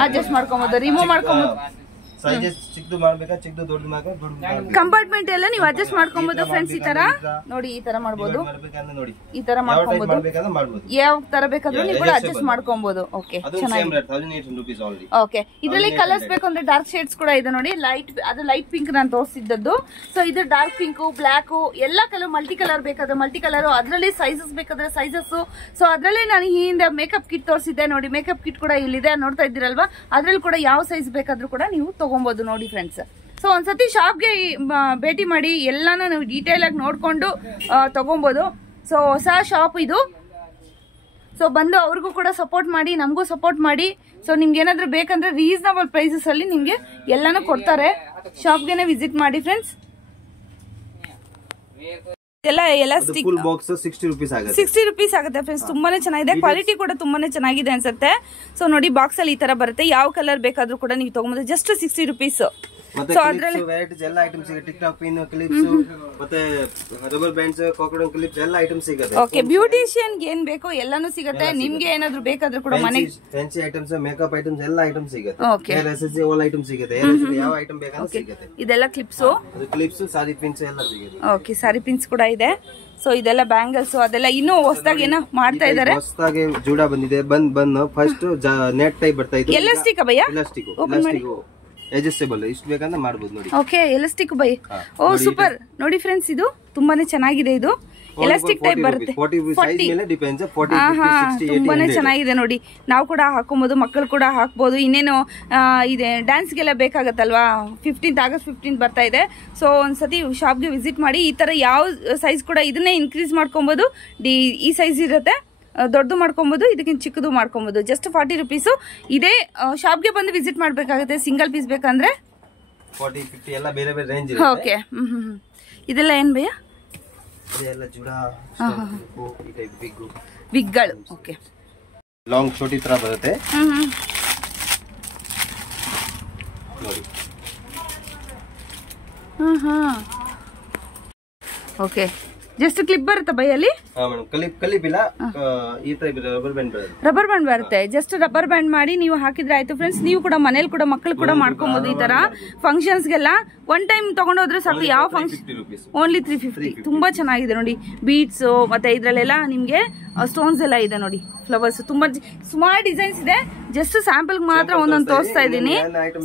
ಅಡ್ಜಸ್ಟ್ ಮಾಡ್ಕೊಬೋದು, ರಿಮೂವ್ ಮಾಡ್ಕೊಬೋದು. ಸೈಜಸ್ ಚಿಕ್ಕದು ಮಾಡಬೇಕಾ, ಚಿಕ್ಕದು ದೊಡ್ಡದು ಮಾಡಬೇಕಾ, ದೊಡ್ಡದು ಕಂಪಾರ್ಟ್ಮೆಂಟ್ ಎಲ್ಲ ನೀವು ಅಡ್ಜಸ್ಟ್ ಮಾಡ್ಕೊಬೋದು ಫ್ರೆಂಡ್ಸ್. ಈ ತರ ನೋಡಿ, ಈ ತರ ಮಾಡಬಹುದು, ನೋಡಿ ಈ ತರ ಮಾಡ್ಕೊಬೋದು, ಯಾವ ತರ ಬೇಕಾದ್ರೂ ನೀವು ಕೂಡ ಅಡ್ಜಸ್ಟ್ ಮಾಡ್ಕೊಬೋದು. ಓಕೆ, ಚೆನ್ನಾಗಿದೆ. 1800 rupees only. ಓಕೆ, ಇದರಲ್ಲಿ ಕಲರ್ಸ್ ಬೇಕು ಅಂದ್ರೆ ಡಾರ್ಕ್ ಶೇಡ್ಸ್ ಕೂಡ ಇದೆ ನೋಡಿ. ಅದು ಲೈಟ್ ಪಿಂಕ್ ನಾನು ತೋರಿಸಿದ್ದದ್ದು. ಸೊ ಇದು ಡಾರ್ಕ್ ಪಿಂಕ್, ಬ್ಲಾಕ್, ಎಲ್ಲ ಕಲರ್, ಮಲ್ಟಿ ಕಲರ್ ಬೇಕಾದ್ರೆ ಮಲ್ಟಿ ಕಲರ್, ಅದರಲ್ಲಿ ಸೈಜಸ್ ಬೇಕಾದ್ರೆ ಸೈಜಸ್. ಸೊ ಅದರಲ್ಲಿ ನಾನು ಈ ಹಿಂದೆ ಮೇಕಪ್ ಕಿಟ್ ತೋರಿಸಿದ್ದೆ ನೋಡಿ. ಮೇಕಪ್ ಕಿಟ್ ಕೂಡ ಇಲ್ಲಿದೆ, ನೋಡ್ತಾ ಇದ್ದೀರಲ್ವಾ. ಅದ್ರಲ್ಲಿ ಕೂಡ ಯಾವ ಸೈಜ್ ಬೇಕಾದ್ರೂ ಕೂಡ ನೀವು ತಗೊಬಹುದು ನೋಡಿ ಫ್ರೆಂಡ್ಸ್. ಸೊ ಒಂದ್ಸತಿ ಶಾಪ್ಗೆ ಭೇಟಿ ಮಾಡಿ, ಎಲ್ಲಾನು ನೀವು ಡೀಟೇಲ್ ಆಗಿ ನೋಡ್ಕೊಂಡು ತಗೊಬಹುದು. ಸೊ ಹೊಸ ಶಾಪ್ ಇದು. ಸೊ ಬಂದು ಅವ್ರಿಗೂ ಕೂಡ ಸಪೋರ್ಟ್ ಮಾಡಿ, ನಮಗೂ ಸಪೋರ್ಟ್ ಮಾಡಿ. ಸೊ ನಿಮ್ಗೆ ಏನಾದ್ರೂ ಬೇಕಂದ್ರೆ ರೀಸನಬಲ್ ಪ್ರೈಸಸ್ ಅಲ್ಲಿ ನಿಮ್ಗೆ ಎಲ್ಲಾನು ಕೊಡ್ತಾರೆ. ಶಾಪ್ಗೆನೆ ವಿಸಿಟ್ ಮಾಡಿ ಫ್ರೆಂಡ್ಸ್. ಫುಲ್ ಬಾಕ್ಸ್ 60 rupees ಆಗುತ್ತೆ. 60 rupees ಆಗುತ್ತೆ ಫ್ರೆಂಡ್ಸ್. ತುಂಬಾನೇ ಚೆನ್ನಾಗಿದೆ, ಕ್ವಾಲಿಟಿ ಕೂಡ ತುಂಬಾನೇ ಚೆನ್ನಾಗಿದೆ ಅನ್ಸುತ್ತೆ. ಸೊ ನೋಡಿ, ಬಾಕ್ಸ್ ಅಲ್ಲಿ ಈ ತರ ಬರುತ್ತೆ. ಯಾವ ಕಲರ್ ಬೇಕಾದ್ರೂ ಕೂಡ ನೀವು ತಗೊಂಬೋದು. Just 60 rupees. ಸೊ ಅದರಲ್ಲಿ ವೆರೈಟೀಸ್ ಎಲ್ಲ ಐಟಮ್ಸ್ ಸಿಗುತ್ತೆ. ಟಿಕ್ ಟಾಕ್ ಪಿನ್, ಕ್ಲಿಪ್ಸ್, ಮತ್ತೆ ರಬ್ಬರ್ ಬ್ಯಾಂಡ್ಸ್, ಕಾಕ್ರೋಚ್ ಕ್ಲಿಪ್ಸ್ ಎಲ್ಲ ಐಟಮ್ಸ್ ಸಿಗುತ್ತೆ. ಓಕೆ, ಬ್ಯೂಟಿಷಿಯನ್ ಏನ್ ಬೇಕೋ ಎಲ್ಲಾನು ಸಿಗುತ್ತೆ. ನಿಮ್ಗೆ ಏನಾದ್ರೂ ಬೇಕಾದ್ರೂ ಕೂಡ ಮನೆ ಫ್ಯಾನ್ಸಿ ಐಟಮ್ಸ್, ಮೇಕಪ್ ಐಟಮ್ಸ್ ಎಲ್ಲ ಐಟಮ್ಸ್ ಸಿಗುತ್ತೆ. ಓಕೆ, ಎಸ್ಎಸ್ಸಿ ಆಲ್ ಐಟಮ್ಸ್ ಸಿಗುತ್ತೆ. ಯಾವ ಐಟಮ್ ಬೇಕಾದ್ರೂ ಸಿಗುತ್ತೆ. ಇದೆಲ್ಲ ಕ್ಲಿಪ್ಸ್, ಸಾರಿ ಪಿನ್ಸ್ ಎಲ್ಲ ಸಿಗುತ್ತೆ. ಓಕೆ, ಸಾರಿ ಪಿನ್ಸ್ ಕೂಡ ಇದೆ. ಸೊ ಇದೆಲ್ಲ ಬ್ಯಾಂಗಲ್ಸ್, ಅದೆಲ್ಲ ಇನ್ನೂ ಹೊಸದಾಗಿ ಏನೋ ಮಾಡ್ತಾ ಇದಾರೆ. ಹೊಸದಾಗಿ ಜೂಡ ಬಂದಿದೆ. ಬಂದು ಫಸ್ಟ್ ನೆಟ್ ಟೈಪ್ ಬರ್ತಾ ಇದೆ. ಎಲಾಸ್ಟಿಕ್ ಭಯ್ಯ, ಎಲಾಸ್ಟಿಕ್ ಅಡ್ಜಸ್ಟೇಬಲ್ ಇಷ್ಟು ಬೇಕಂದ್ರೆ ಮಾಡಬಹುದು ನೋಡಿ. Okay, elastic bye. ಓ ಸೂಪರ್ ನೋಡಿ ಫ್ರೆಂಡ್ಸ್, ಇದು ತುಂಬಾನೇ ಚೆನ್ನಾಗಿದೆ. ಇದು ಎಲಾಸ್ಟಿಕ್ ಟೈಪ್ ಬರುತ್ತೆ. 40 ಸೈಜ್ ಮೇಲೆ ಡಿಪೆಂಡ್ಸ್. 40 50 60 ತುಂಬಾನೇ ಚೆನ್ನಾಗಿದೆ ನೋಡಿ. ನಾವು ಕೂಡ ಹಾಕೋಬಹುದು, ಮಕ್ಕಳು ಕೂಡ ಹಾಕಬಹುದು. ಇನ್ನೇನು ಇದೆ ಡ್ಯಾನ್ಸ್ ಗೆಲ್ಲ ಬೇಕಾಗತ್ತಲ್ವಾ. 15th August 15 ಬರ್ತಾ ಇದೆ. ಸೊ ಒಂದ್ಸತಿ ಶಾಪ್ಗೆ ವಿಸಿಟ್ ಮಾಡಿ. ಈ ತರ ಯಾವ ಸೈಜ್ ಕೂಡ ಇದನ್ನೇ ಇನ್ಕ್ರೀಸ್ ಮಾಡ್ಕೊಬಹುದು. ಈ ಸೈಜ್ ಇರುತ್ತೆ, ದೊಡ್ಡದು ಮಾಡ್ಕೊಬಹುದು, ಇದಕ್ಕಿಂತ ಚಿಕ್ಕದು ಮಾಡ್ಕೊಬಹುದು. Just 40 rupees. ಇದೇ ಶಾಪ್ಗೆ ಬಂದು ವಿಸಿಟ್ ಮಾಡ್ಬೇಕಾಗುತ್ತೆ. ಸಿಂಗಲ್ ಪೀಸ್ ಬೇಕಂದ್ರೆ 40 50 ಎಲ್ಲ ಬೇರೆ ಬೇರೆ ರೇಂಜ್ ಇರುತ್ತೆ. ಓಕೆ, ಇದೆಲ್ಲ ಏನ್ ಭಯ್ಯ? ಇದೆಲ್ಲ ಜುಡಾ ಈ ಟೈಪ್ ವಿಗ್ಗಳು. ಓಕೆ, ಲಾಂಗ್ ಚೋಟಿ ತರ ಬರುತ್ತೆ ನೋಡಿ. ಓಕೆ, ಜಸ್ಟ್ ಕ್ಲಿಪ್ ಬರುತ್ತೆ ಬೈಯಲ್ಲಿ. ಕ್ಲಿಪ್ ಇಲ್ಲ, ಈ ಟೈಪ್ ರಬ್ಬರ್ ಬ್ಯಾಂಡ್ ಬರುತ್ತೆ. ರಬ್ಬರ್ ಬ್ಯಾಂಡ್ ಬರುತ್ತೆ. ಜಸ್ಟ್ ರಬ್ಬರ್ ಬ್ಯಾಂಡ್ ಮಾಡಿ ನೀವು ಹಾಕಿದ್ರೆ ಆಯ್ತು ಫ್ರೆಂಡ್ಸ್. ನೀವು ಕೂಡ ಮನೇಲಿ ಕೂಡ ಮಕ್ಕಳು ಕೂಡ ಮಾಡ್ಕೊಬಹುದು. ಈ ತರ ಫಂಕ್ಷನ್ಸ್ಗೆಲ್ಲ ಒನ್ ಟೈಮ್ ತಗೊಂಡೋದ್ರೆ ಸಾಕು. ಯಾವ ಫಂಕ್ಷನ್ ಓನ್ಲಿ 350. ತುಂಬಾ ಚೆನ್ನಾಗಿದೆ ನೋಡಿ. ಬೀಡ್ಸ್ ಮತ್ತೆ ಇದ್ರಲ್ಲೆಲ್ಲ ನಿಮ್ಗೆ ಸ್ಟೋನ್ಸ್ ಎಲ್ಲ ಇದೆ ನೋಡಿ. ಫ್ಲವರ್ಸ್ ತುಂಬಾ ಸುಮಾರು ಡಿಸೈನ್ಸ್ ಇದೆ. ಜಸ್ಟ್ ಸ್ಯಾಂಪಲ್ ಮಾತ್ರ ಒಂದೊಂದು ತೋರಿಸ್ತಾ ಇದ್ದೀನಿ.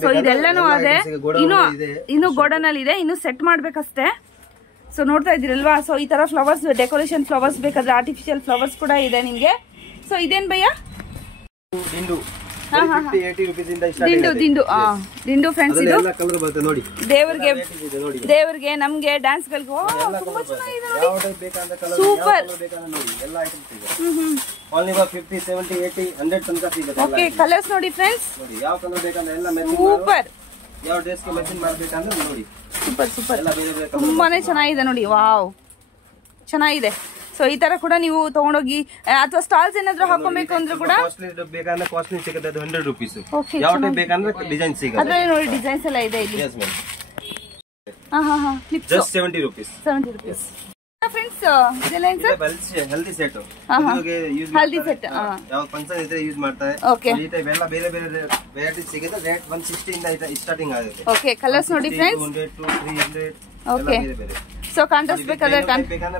ಸೊ ಇದೆಲ್ಲಾನು ಅದೇ. ಇನ್ನು ಗೋಡನ್ ಅಲ್ಲಿ ಇದೆ, ಇನ್ನು ಸೆಟ್ ಮಾಡ್ಬೇಕಷ್ಟೇ. ಸೊ ನೋಡ್ತಾ ಇದ್ದೀರಲ್ವಾ. ಸೊ ಈ ತರ ಫ್ಲವರ್ಸ್, ಡೆಕೋರೇಷನ್ ಫ್ಲವರ್ಸ್ ಬೇಕಾದ್ರೆ ಆರ್ಟಿಫಿಷಿಯಲ್ ಫ್ಲವರ್ಸ್ ಕೂಡ ಇದೆ ನಿಮ್ಗೆ. ಸೊ ಇದೇನ್ ಭಯ್ಯ? 80 ರೂಪೀಸ್ ಇಂದ ಸ್ಟಾರ್ಟ್ ಆಗುತ್ತೆ. ದಿಂಡು ಫ್ರೆಂಡ್ಸ್, ಇದು ಎಲ್ಲ ಕಲರ್ ಬರುತ್ತೆ ನೋಡಿ. ದೇವರಿಗೆ ನಮ್ಗೆ ಡ್ಯಾನ್ಸ್ ಗಳಿಗೆ ತುಂಬಾ ಚೆನ್ನಾಗಿದೆ ನೋಡಿ. ಯಾವ ಟೈಪ್ ಬೇಕಂತ ಕಲರ್ ಸೂಪರ್ ಬೇಕಂತ ನೋಡಿ ಎಲ್ಲ ಐಟಮ್ಸ್ ಇದೆ. ಓನ್ಲಿ 50 70 80 100 ತನಕ ಸಿಗುತ್ತೆ. ಓಕೆ, ಕಲರ್ಸ್ ನೋಡಿ ಫ್ರೆಂಡ್ಸ್, ನೋಡಿ ಯಾವ ಕಲರ್ ಬೇಕಂತ ಎಲ್ಲ ಮ್ಯಾಚಿಂಗ್ ಸೂಪರ್. ಯಾವ ಡ್ರೆಸ್ ಗೆ ಮ್ಯಾಚಿಂಗ್ ಮಾಡಬೇಕಂತ ನೋಡಿ. ಸೂಪರ್ ಎಲ್ಲ ಬೇರೆ ಬೇರೆ ತುಂಬಾನೇ ಚೆನ್ನಾಗಿದೆ ನೋಡಿ. ವಾವ್, ಚೆನ್ನಾಗಿದೆ. ಸೊ ಈ ತರ ಕೂಡ ನೀವು ತಗೊಂಡೋಗಿ ಅಥವಾ ಸ್ಟಾಲ್ಸ್ ಏನಾದ್ರು ಹಾಕೋಬೇಕು ಅಂದ್ರೆ ಕೂಡ ಕಾಸ್ಟ್ಲಿ ಬೇಕಂದ್ರೆ ಕಾಸ್ಟ್ಲಿ ಸಿಗುತ್ತೆ. ಅದು 100 ರೂಪೀಸ್. ಯಾವ ಟೈಪ್ ಬೇಕಂದ್ರೆ ಡಿಸೈನ್ ಸಿಗುತ್ತೆ. ಅದ್ರಲ್ಲಿ ನೋಡಿ ಡಿಸೈನ್ಸ್ ಎಲ್ಲ ಇದೆ ಇಲ್ಲಿ. Yes ma'am. Clips just 70 rupees. 70 rupees friends. ಇದೆಲ್ಲ ಏನು sir? Healthy set. Haldi set ಯಾವ ಫಂಕ್ಷನ್ ಇದ್ರೆ ಯೂಸ್ ಮಾಡ್ತಾರೆ. ಓಕೆ, ಈ ಟೈಪ್ ಎಲ್ಲ ಬೇರೆ ಬೇರೆ ವೆರೈಟಿ ಸಿಗುತ್ತೆ. ರೇಟ್ 160 ಇಂದ ಸ್ಟಾರ್ಟಿಂಗ್ ಆಗುತ್ತೆ. ಓಕೆ, ಕಲರ್ಸ್ ನೋಡಿ ಫ್ರೆಂಡ್ಸ್. 200 to 300 okay. ಬೇರೆ ಬೇರೆ. ಸೊ ಕಾಂಟ್ರಾಸ್ಟ್ ಬೇಕಾದ್ರೆ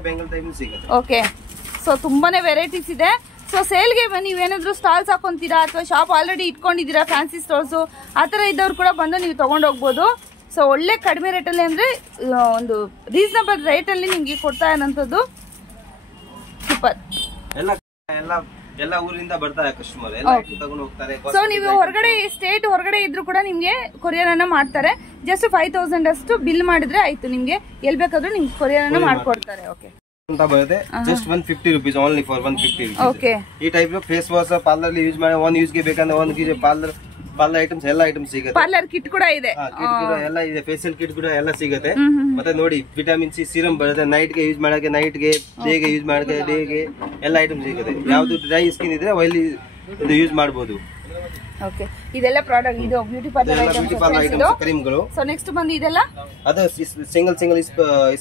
ಬೆಂಗಲ್ ಟೈಪ್ ಸಿಗುತ್ತೆ. ಓಕೆ, ಸೊ ತುಂಬಾನೇ ವೆರೈಟೀಸ್ ಇದೆ. ಸೊ ಸೇಲ್ಗೆ ನೀವೇನಾದ್ರು ಸ್ಟಾಲ್ಸ್ ಹಾಕೊಂತೀರಾ ಅಥವಾ ಶಾಪ್ ಆಲ್ರೆಡಿ ಇಟ್ಕೊಂಡಿದ್ದೀರಾ, ಫ್ಯಾನ್ಸಿ ಸ್ಟೋರ್ಸು ಆ ಥರ ಇದ್ದವ್ರು ಕೂಡ ಬಂದು ನೀವು ತೊಗೊಂಡು ಹೋಗ್ಬೋದು. ಸೊ ಒಳ್ಳೆ ಕಡಿಮೆ ರೇಟಲ್ಲಿ ಅಂದರೆ ಒಂದು ರೀಸನಬಲ್ ರೇಟಲ್ಲಿ ನಿಮಗೆ ಕೊಡ್ತಾ ಇರೋಂಥದ್ದು. ಸೂಪರ್. ಎಲ್ಲ ಊರಿಂದ ಬರ್ತಾರೆ ಕಸ್ಟಮರ್, ಎಲ್ಲ ತಗೊಂಡು ಹೋಗ್ತಾರೆ. ಸೊ ನೀವು ಹೊರಗಡೆ ಸ್ಟೇಟ್ ಹೊರಗಡೆ ಇದ್ರು ಕೂಡ ನಿಮ್ಗೆ ಕೊರಿಯರ್ ಅನ್ನ ಮಾಡ್ತಾರೆ. ಜಸ್ಟ್ 5000 ಅಷ್ಟು ಬಿಲ್ ಮಾಡಿದ್ರೆ ಆಯ್ತು, ನಿಮ್ಗೆ ಎಲ್ಲಿ ಬೇಕಾದ್ರೂ ನಿಮ್ಗೆ ಕೊರಿಯರ್ ಅನ್ನ ಮಾಡ್ಕೊಡ್ತಾರೆ. ಓಕೆ ಅಂತ ಬರುತ್ತೆ. Just 150 rupees, only for 150 rupees. Okay, ಈ type face wash parlour use ಮಾಡಿ ಒನ್ ಯೂಸ್ ಗೆ ಬೇಕಂದ್ರೆ ಒನ್ ಗೆ ಪಾರ್ಲರ್ ಐಟಮ್ಸ್ ಎಲ್ಲ ಐಟಮ್ಸ್ ಸಿಗುತ್ತೆ. ಪಾರ್ಲರ್ ಕಿಟ್ ಕೂಡ ಇದೆ. ಕಿಟ್ ಕೂಡ ಎಲ್ಲ ಇದೆ. ಫೇಶಿಯಲ್ ಕಿಟ್ ಕೂಡ ಎಲ್ಲ ಸಿಗುತ್ತೆ. ಮತ್ತೆ ನೋಡಿ ವಿಟಮಿನ್ ಸಿ ಸಿರಮ್ ಬರುತ್ತೆ. ನೈಟ್ ಗೆ ಯೂಸ್ ಮಾಡಕ್ಕೆ, ನೈಟ್ ಗೆ ಡೇಗೆ ಯೂಸ್ ಮಾಡಕ್ಕೆ, ಡೇಗೆ ಎಲ್ಲ ಐಟಮ್ ಸಿಗುತ್ತೆ. ಯಾವ್ದು ಡ್ರೈ ಸ್ಕಿನ್ ಇದ್ರೆ ಆಯಿಲಿ ಇದು ಯೂಸ್ ಮಾಡಬಹುದು. ಓಕೆ, ಇದೆಲ್ಲ ಪ್ರಾಡಕ್ಟ್, ಇದು ಬ್ಯೂಟಿ ಪಾರ್ಲರ್ ಐಟಮ್ಸ್ ಕ್ರೀಮ್ಗಳು. ಸೊ ನೆಕ್ಸ್ಟ್ ಬಂದು ಇದೆಲ್ಲ ಅದು single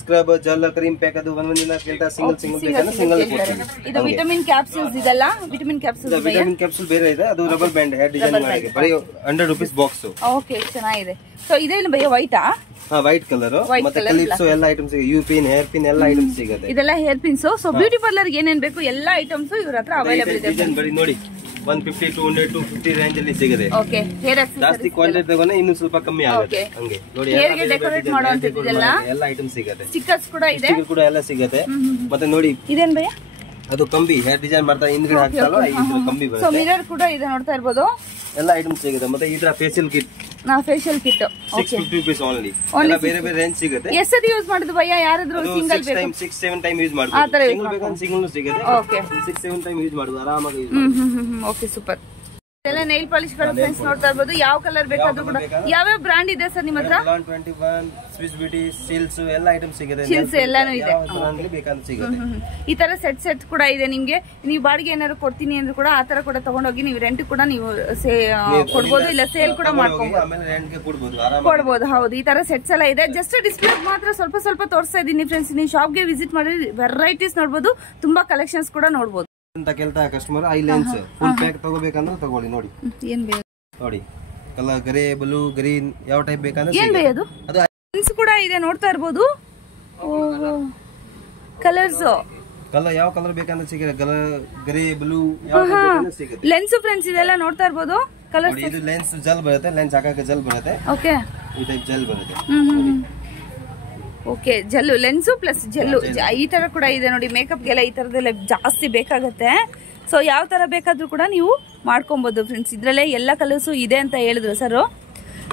scrub gel cream pack. ಅದು ಒಂದೊಂದಿನ ಸಿಂಗಲ್ ಬೇಕಂದ್ರೆ ಸಿಂಗಲ್ ಕೊಡ್ತೀವಿ. ಇದು ವಿಟಮಿನ್ ಕ್ಯಾಪ್ಸೂಲ್ಸ್. ಇದೆಲ್ಲ ವಿಟಮಿನ್ ಕ್ಯಾಪ್ಸೂಲ್ಸ್. ವಿಟಮಿನ್ ಕ್ಯಾಪ್ಸೂಲ್ ಬೇರೆ ಇದೆ. ಅದು ರಬ್ಬರ್ ಬ್ಯಾಂಡ್ ಹೇರ್ ಡಿಸೈನ್ ಮಾಡಿ ಬರೀ 100 ರೂಪೀಸ್ ಬಾಕ್ಸ್. ಓಕೆ, ಚೆನ್ನಾಗಿದೆ. ಸೊ ಇದೇನು ಭಯ ವೈಟಾ? White colour. ಮತ್ತೆ ಕ್ಲಿಪ್ಸ್ ಎಲ್ಲ items, U pin, hair pin ಎಲ್ಲ ಐಟಮ್ಸ್ ಸಿಗುತ್ತೆ. ಇದೆಲ್ಲ hair pins. So beauty parlour ಏನೇನ್ ಬೇಕು ಎಲ್ಲ ಐಟಮ್ಸ್ ಇವ್ರ ಹತ್ರ ಅವೈಲೇಬಲ್ ಇದೆ. ಡಿಸೈನ್ ಬರೀ ನೋಡಿ 150 200 250 ರೇಂಜ್ ಅಲ್ಲಿ ಸಿಗುತ್ತೆ. ಓಕೆ, ಹೇರ್ ಜಾಸ್ತಿ ಕ್ವಾಂಟಿಟಿ ತಗೊಂಡ್ರೆ ಇನ್ನೂ ಸ್ವಲ್ಪ ಕಮ್ಮಿ ಆಗುತ್ತೆ. ಹಂಗೆ ನೋಡಿ ಹೇರ್ ಗೆ ಡೆಕೋರೇಟ್ ಮಾಡುವಂತದ್ದು ಎಲ್ಲ ಐಟಮ್ಸ್ ಸಿಗುತ್ತೆ. ಸ್ಟಿಕ್ಕರ್ಸ್ ಕೂಡ ಇದೆ. ಸ್ಟಿಕ್ಕರ್ ಕೂಡ ಎಲ್ಲ ಸಿಗುತ್ತೆ. ಮತ್ತೆ ನೋಡಿ ಇದೇನ್ ಭಯ? ಅದು ಕಂಬಿ ಹೇರ್ ಡಿಸೈನ್ ಮಾಡ್ತಾ ಹಿಂದ್ಗಡೆ ಹಾಕ್ತಾರೋ ಇದು ಕಂಬಿ ಬರುತ್ತೆ. ಸೊ ಮಿರರ್ ಕೂಡ ಇದೆ, ನೋಡ್ತಾ ಇರಬಹುದು. ಎಲ್ಲ ಐಟಮ್ಸ್ ಸಿಗುತ್ತೆ. ಮತ್ತೆ ಇದರ facial kit, facial kit 650 rupees only. ಎಲ್ಲ ಬೇರೆ ಬೇರೆ ರೇಂಜ್ ಸಿಗುತ್ತೆ. ಎಷ್ಟು ಯೂಸ್ ಮಾಡಿದ್ರು ಭಯ? ಯಾರಾದ್ರೂ ಸಿಂಗಲ್ ಬೇಕು 6-7 ಟೈಮ್ ಯೂಸ್ ಮಾಡಬಹುದು. ಸಿಂಗಲ್ ಬೇಕಂದ್ರೆ ಸಿಂಗಲ್ ಸಿಗುತ್ತೆ. ಓಕೆ, 6-7 ಟೈಮ್ ಯೂಸ್ ಮಾಡಬಹುದು ಆರಾಮಾಗಿ ಯೂಸ್ ಮಾಡಬಹುದು. Okay, super. ಎಲ್ಲ ನೈಲ್ ಪಾಲಿಶ್ ಗಳು ಫ್ರೆಂಡ್ಸ್ ನೋಡ್ತಾ ಇರಬಹುದು. ಯಾವ ಕಲರ್ ಬೇಕಾದ್ರೂ ಕೂಡ. ಯಾವ ಬ್ರಾಂಡ್ ಇದೆ ಸರ್ ನಿಮ್ಮ ಹತ್ರ? 21 ಸ್ವಿಸ್ ಬ್ಯೂಟಿ, ಸಿಲ್ಸ್ ಎಲ್ಲ ಐಟಮ್ಸ್ ಸಿಗುತ್ತೆ. ಸಿಲ್ಸ್ ಎಲ್ಲಾನು ಇದೆ. ಬೇಕಾದ್ರೆ ಸಿಗುತ್ತೆ. ಈ ತರ ಸೆಟ್ ಕೂಡ ಇದೆ. ನಿಮ್ಗೆ ನೀವು ಬಾಡಿಗೆ ಏನಾದ್ರು ಕೊಡ್ತೀನಿ ಅಂದ್ರೆ ಕೂಡ ಆ ತರ ಕೂಡ ತಗೊಂಡೋಗಿ ನೀವು ರೆಂಟ್ ಕೂಡ ನೀವು ಕೊಡ್ಬೋದು, ಇಲ್ಲ ಸೇಲ್ ಕೂಡ ಕೊಡ್ಬೋದು. ಹೌದು, ಈ ತರ ಸೆಟ್ಸ್ ಎಲ್ಲ ಇದೆ. ಜಸ್ಟ್ ಡಿಸ್ಪ್ಲೇ ಮಾತ್ರ ಸ್ವಲ್ಪ ತೋರಿಸ್ತಾ ಇದೀನಿ ಫ್ರೆಂಡ್ಸ್. ನೀವು ಶಾಪ್ ಗೆ ವಿಸಿಟ್ ಮಾಡಿ ವೆರೈಟೀಸ್ ನೋಡ್ಬೋದು, ತುಂಬಾ ಕಲೆಕ್ಷನ್ಸ್ ಕೂಡ ನೋಡ್ಬೋದು ಅಂತ ಕೇಳ್ತಾ customer. Eye lens full pack ತಗೋಬೇಕಂದ್ರೆ ತಗೊಳ್ಳಿ. ನೋಡಿ ಏನ್ ಬೇಕು ನೋಡಿ, ಕಲರ್ ಗ್ರೇ, ಬ್ಲೂ, ಗ್ರೀನ್ ಯಾವ ಟೈಪ್ ಬೇಕಂದ್ರೆ ಏನ್ ಬೇಕು. ಅದು ಲೆನ್ಸ್ ಕೂಡ ಇದೆ, ನೋಡ್ತಾ ಇರಬಹುದು. ಕಲರ್ಸ್ ಯಾವ ಕಲರ್ ಬೇಕಂದ್ರೆ ಸಿಗುತ್ತೆ. ಕಲರ್ ಗ್ರೇ, ಬ್ಲೂ ಯಾವ ಟೈಪ್ ಬೇಕಂದ್ರೆ ಸಿಗುತ್ತೆ. ಲೆನ್ಸ್ ಫ್ರೆಂಡ್ಸ್ ಇದೆಲ್ಲ ನೋಡ್ತಾ ಇರಬಹುದು. ಕಲರ್ ಇದು ಲೆನ್ಸ್ ಜೆಲ್ ಬರುತ್ತೆ. ಲೆನ್ಸ್ ಹಾಕಕ್ಕೆ ಜೆಲ್ ಬರುತ್ತೆ. ಓಕೆ, ಈ ಟೈಪ್ ಜೆಲ್ ಬರುತ್ತೆ. Okay, gel, lens plus gel ಈ ತರ ಕೂಡ ಇದೆ ನೋಡಿ. ಮೇಕಪ್ಗೆಲ್ಲ ಈ ತರದೆಲ್ಲ ಜಾಸ್ತಿ ಬೇಕಾಗತ್ತೆ. ಸೊ ಯಾವ ತರ ಬೇಕಾದ್ರೂ ಕೂಡ ನೀವು ಮಾಡ್ಕೊಬಹುದು ಫ್ರೆಂಡ್ಸ್. ಇದ್ರಲ್ಲೇ ಎಲ್ಲ ಕಲರ್ಸು ಇದೆ ಅಂತ ಹೇಳಿದ್ರು ಸರ್.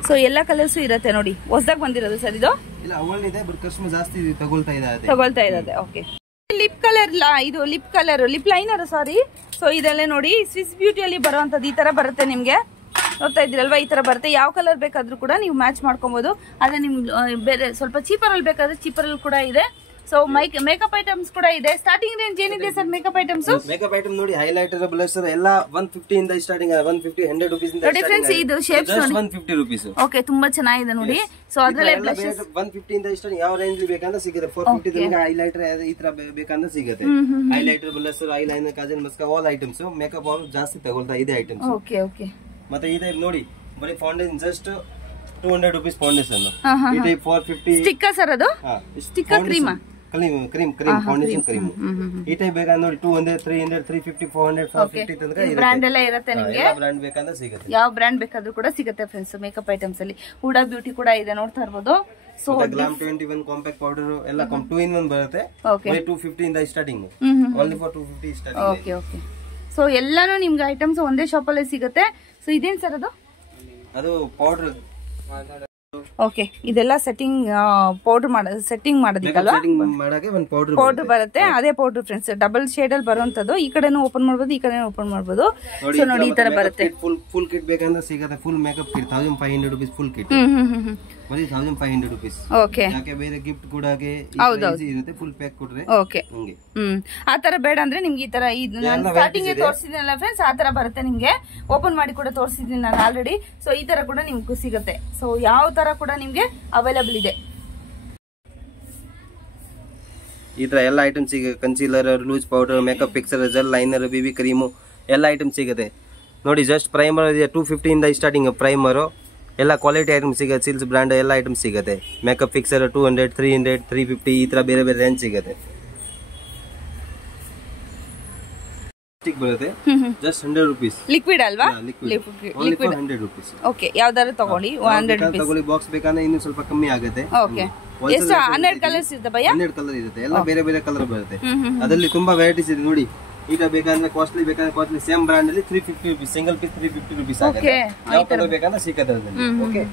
ಸೊ ಎಲ್ಲ ಕಲರ್ಸು ಇರತ್ತೆ ನೋಡಿ. ಹೊಸದಾಗಿ ಬಂದಿರೋದು ಸರ್ ಇದು? ಇಲ್ಲ, ಅವಳಿದೆ ಬಟ್ ಕಸ್ಟಮರ್ ಜಾಸ್ತಿ ತಗೊಳ್ತಾ ಇದ್ದಾರೆ. ಓಕೆ, ಲಿಪ್ ಕಲರ್, ಇದು ಲಿಪ್ ಲೈನರ್ ಸಾರಿ. ಸೊ ಇದೆಲ್ಲ ನೋಡಿ ಸ್ವಿಸ್ ಬ್ಯೂಟಿಯಲ್ಲಿ ಬರುವಂತದ್ದು ಈ ತರ ಬರುತ್ತೆ. ನಿಮ್ಗೆ ನೋಡ್ತಾ ಇದ್ದೀರಲ್ವಾ, ಈ ತರ ಬರುತ್ತೆ. ಯಾವ ಕಲರ್ ಬೇಕಾದ್ರೂ ಕೂಡ ನೀವು ಮ್ಯಾಚ್ ಮಾಡ್ಕೊಬಹುದು. ಅದೇ ನಿಮ್ಗೆ ಬೇರೆ ಸ್ವಲ್ಪ ಚೀಪರ್ ಅಲ್ಲಿ ಬೇಕಾದ್ರೆ ಚೀಪರ್ ಅಲ್ಲಿ ಕೂಡ ಇದೆ. ಸೊ ಮೇಕಪ್ ಐಟಮ್ಸ್ ಕೂಡ ಇದೆ. ಸ್ಟಾರ್ಟಿಂಗ್ ರೇಂಜ್ ಏನಿದೆ sir makeup items? Makeup item ನೋಡಿ, ಹೈಲೈಟರ್, ಬ್ಲಷರ್ ಎಲ್ಲ 150 ಇಂದ ಸ್ಟಾರ್ಟಿಂಗ್. 150 100 ರೂಪೀಸ್ ಇಂದ ಡಿಫರೆನ್ಸ್. ಇದು ಶೇಪ್ಸ್ ನೋಡಿ 150 ರೂಪೀಸ್. ಓಕೆ, ತುಂಬಾ ಚೆನ್ನಾಗಿದೆ ನೋಡಿ. ಸೊ ಅದ್ರಲ್ಲೇ ಬ್ಲಷಸ್ 150 ಇಂದ ಸ್ಟಾರ್ಟಿಂಗ್. ಯಾವ ರೇಂಜ್ ಬೇಕಂದ್ರೆ ಸಿಗುತ್ತೆ. 450 ತನಕ ಹೈಲೈಟರ್ ಈ ತರ ಬೇಕಂದ್ರೆ ಸಿಗುತ್ತೆ. Highlighter, blusher, eyeliner, kajal, mascara all items. Makeup ಅವರು ಜಾಸ್ತಿ ತಗೊಳ್ತಾ ಇದೆ ಐಟಮ್ಸ್. Okay okay. ಮತ್ತೆ ಇದೆ ನೋಡಿ ಬರೀ ಫೌಂಡೇಶನ್ ಜಸ್ಟ್ 200 ರೂಪೀಸ್ ಫೌಂಡೇಶನ್. ಈ ಟೈಪ್ 450 ಸ್ಟಿಕ್ಕರ್ ಸರ್. ಅದು ಸ್ಟಿಕ್ಕರ್ ಕ್ರೀಮ್ ಫೌಂಡೇಶನ್ ಕ್ರೀಮ್. ಈ ಟೈಪ್ ಬೇಕಂದ್ರೆ ನೋಡಿ 200 300 350 400 450 ತನಕ ಬ್ರಾಂಡ್ ಎಲ್ಲ ಇರುತ್ತೆ. ನಿಮಗೆ ಬ್ರಾಂಡ್ ಬೇಕಂದ್ರೆ ಸಿಗುತ್ತೆ. ಯಾವ ಬ್ರಾಂಡ್ ಬೇಕಾದ್ರೂ ಕೂಡ ಸಿಗುತ್ತೆ ಫ್ರೆಂಡ್ಸ್ ಮೇಕಪ್ ಐಟಮ್ಸ್ ಅಲ್ಲಿ. ಹುಡಾ ಬ್ಯೂಟಿ ಕೂಡ ಇದೆ, ನೋಡ್ತಾ ಇರಬಹುದು. ಸೊ ಗ್ಲಾಮ್ 21 ಕಾಂಪ್ಯಾಕ್ಟ್ ಪೌಡರ್ ಎಲ್ಲ 2 in 1 ಬರುತ್ತೆ. 250 ಇಂದ starting. Only for 250 starting. Okay okay. So ಎಲ್ಲಾನು ನಿಮ್ಗೆ ಐಟಮ್ಸ್ ಒಂದೇ ಶಾಪಲ್ಲೇ ಸಿಗುತ್ತೆ. ಸೊ ಇದೇನ್ ಸರ್ ಅದು ಪೌಡರ್. ಓಕೆ, ಇದೆಲ್ಲ ಸೆಟ್ಟಿಂಗ್ ಮಾಡೋದಿಕ್ಕಲ್ವಾ? ಪೌಡರ್ ಬರುತ್ತೆ, ಅದೇ ಪೌಡರ್ ಫ್ರೆಂಡ್ಸ್. ಡಬಲ್ ಶೇಡ್ ಅಲ್ಲಿ ಬರುವಂತದ್ದು. ಈ ಕಡೆನೂ ಓಪನ್ ಮಾಡಬಹುದು, ಈ ಕಡೆ ಓಪನ್ ಮಾಡಬಹುದು. ಸೊ ನೋಡಿ ಈ ತರ ಬರುತ್ತೆ. ಫುಲ್ ಕಿಟ್ ಬೇಕಂದ್ರೆ ಸಿಗುತ್ತೆ. Full makeup kit 1500 rupees full kit. ಬರೀ 1500 rupees. ಓಕೆ, ಯಾಕೆ ಬೇರೆ ಗಿಫ್ಟ್ ಕೊಡಾಗೆ ಇರುತ್ತೆ. ಫುಲ್ ಪ್ಯಾಕ್ ಕೊಡ್ರೆ ಓಕೆ. ಆ ತರ ಬೇಡ ಅಂದ್ರೆ ನಿಮ್ಗೆ ಈ ತರ ನಾನು ಸ್ಟಾರ್ಟಿಂಗ್ ತೋರಿಸಿದ್ನಲ್ಲ ಫ್ರೆಂಡ್ಸ್, ಆ ತರ ಬರುತ್ತೆ. ನಿಮ್ಗೆ ಓಪನ್ ಮಾಡಿ ಕೂಡ ತೋರಿಸಿದ್ದೀನಿ ನಾನು ಆಲ್ರೆಡಿ. ಸೊ ಈ ತರ ಕೂಡ ನಿಮ್ಗೆ ಸಿಗುತ್ತೆ. ಸೊ ಯಾವ ತರ ಕೂಡ ನಿಮ್ಗೆ ಅವೈಲೇಬಲ್ ಇದೆ. ಈ ತರ ಎಲ್ಲ ಐಟಮ್ಸ್ ಸಿಗುತ್ತೆ. Concealer, loose powder, makeup fixer, gel liner, BB cream ಎಲ್ಲ ಐಟಮ್ಸ್ ಸಿಗುತ್ತೆ. ನೋಡಿ ಜಸ್ಟ್ ಪ್ರೈಮರ್ 250 ಇಂದ ಸ್ಟಾರ್ಟಿಂಗ್ ಪ್ರೈಮರು. ಎಲ್ಲ ಕ್ವಾಲಿಟಿ ಐಟಮ್ ಸಿಗುತ್ತೆ. ಸಿಲ್ಸ್ ಬ್ರಾಂಡ್ ಎಲ್ಲ ಐಟಮ್ ಸಿಗುತ್ತೆ. ಮೇಕಪ್ ಫಿಕ್ಸರ್ 200, 300, 350 ಈ ತರ ಬೇರೆ ಬೇರೆ ರೇಂಜ್ ಸಿಗುತ್ತೆ. ಬರುತ್ತೆ ಜಸ್ಟ್ 100 rupees. ಲಿಕ್ವಿಡ್ ಅಲ್ವಾ? Liquid 100 rupees. ಓಕೆ, ಯಾವ್ದಾದ್ರು ತಗೊಳ್ಳಿ 100 rupees. ತಗೊಳ್ಳಿ. ಬಾಕ್ಸ್ ಬೇಕಂದ್ರೆ ಇನ್ನು ಸ್ವಲ್ಪ ಕಮ್ಮಿ ಆಗುತ್ತೆ. ಓಕೆ, ಎಷ್ಟು 12 ಕಲರ್ಸ್ ಇರುತ್ತೆ ಭಯ್ಯ? 12 ಕಲರ್ ಇರುತ್ತೆ. ಎಲ್ಲ ಬೇರೆ ಬೇರೆ ಕಲರ್ ಬರುತ್ತೆ. ಅದರಲ್ಲಿ ತುಂಬಾ ವೆರೈಟೀಸ್ ಇದೆ ನೋಡಿ. ಈಗ ಬೇಕಂದ್ರೆ ಕಾಸ್ಟ್ಲಿ ಬೇಕಂದ್ರೆ ಕಾಸ್ಟ್ಲಿ ಸೇಮ್ ಬ್ರಾಂಡ್ ಅಲ್ಲಿ 350 rupees ಸಿಂಗಲ್ ಪೀಸ್ 350 rupees ಆಗುತ್ತೆ. ಯಾವ ಕಲರ್ ಬೇಕಂದ್ರೆ ಸಿಗುತ್ತೆ ಅದರಲ್ಲಿ. ಓಕೆ,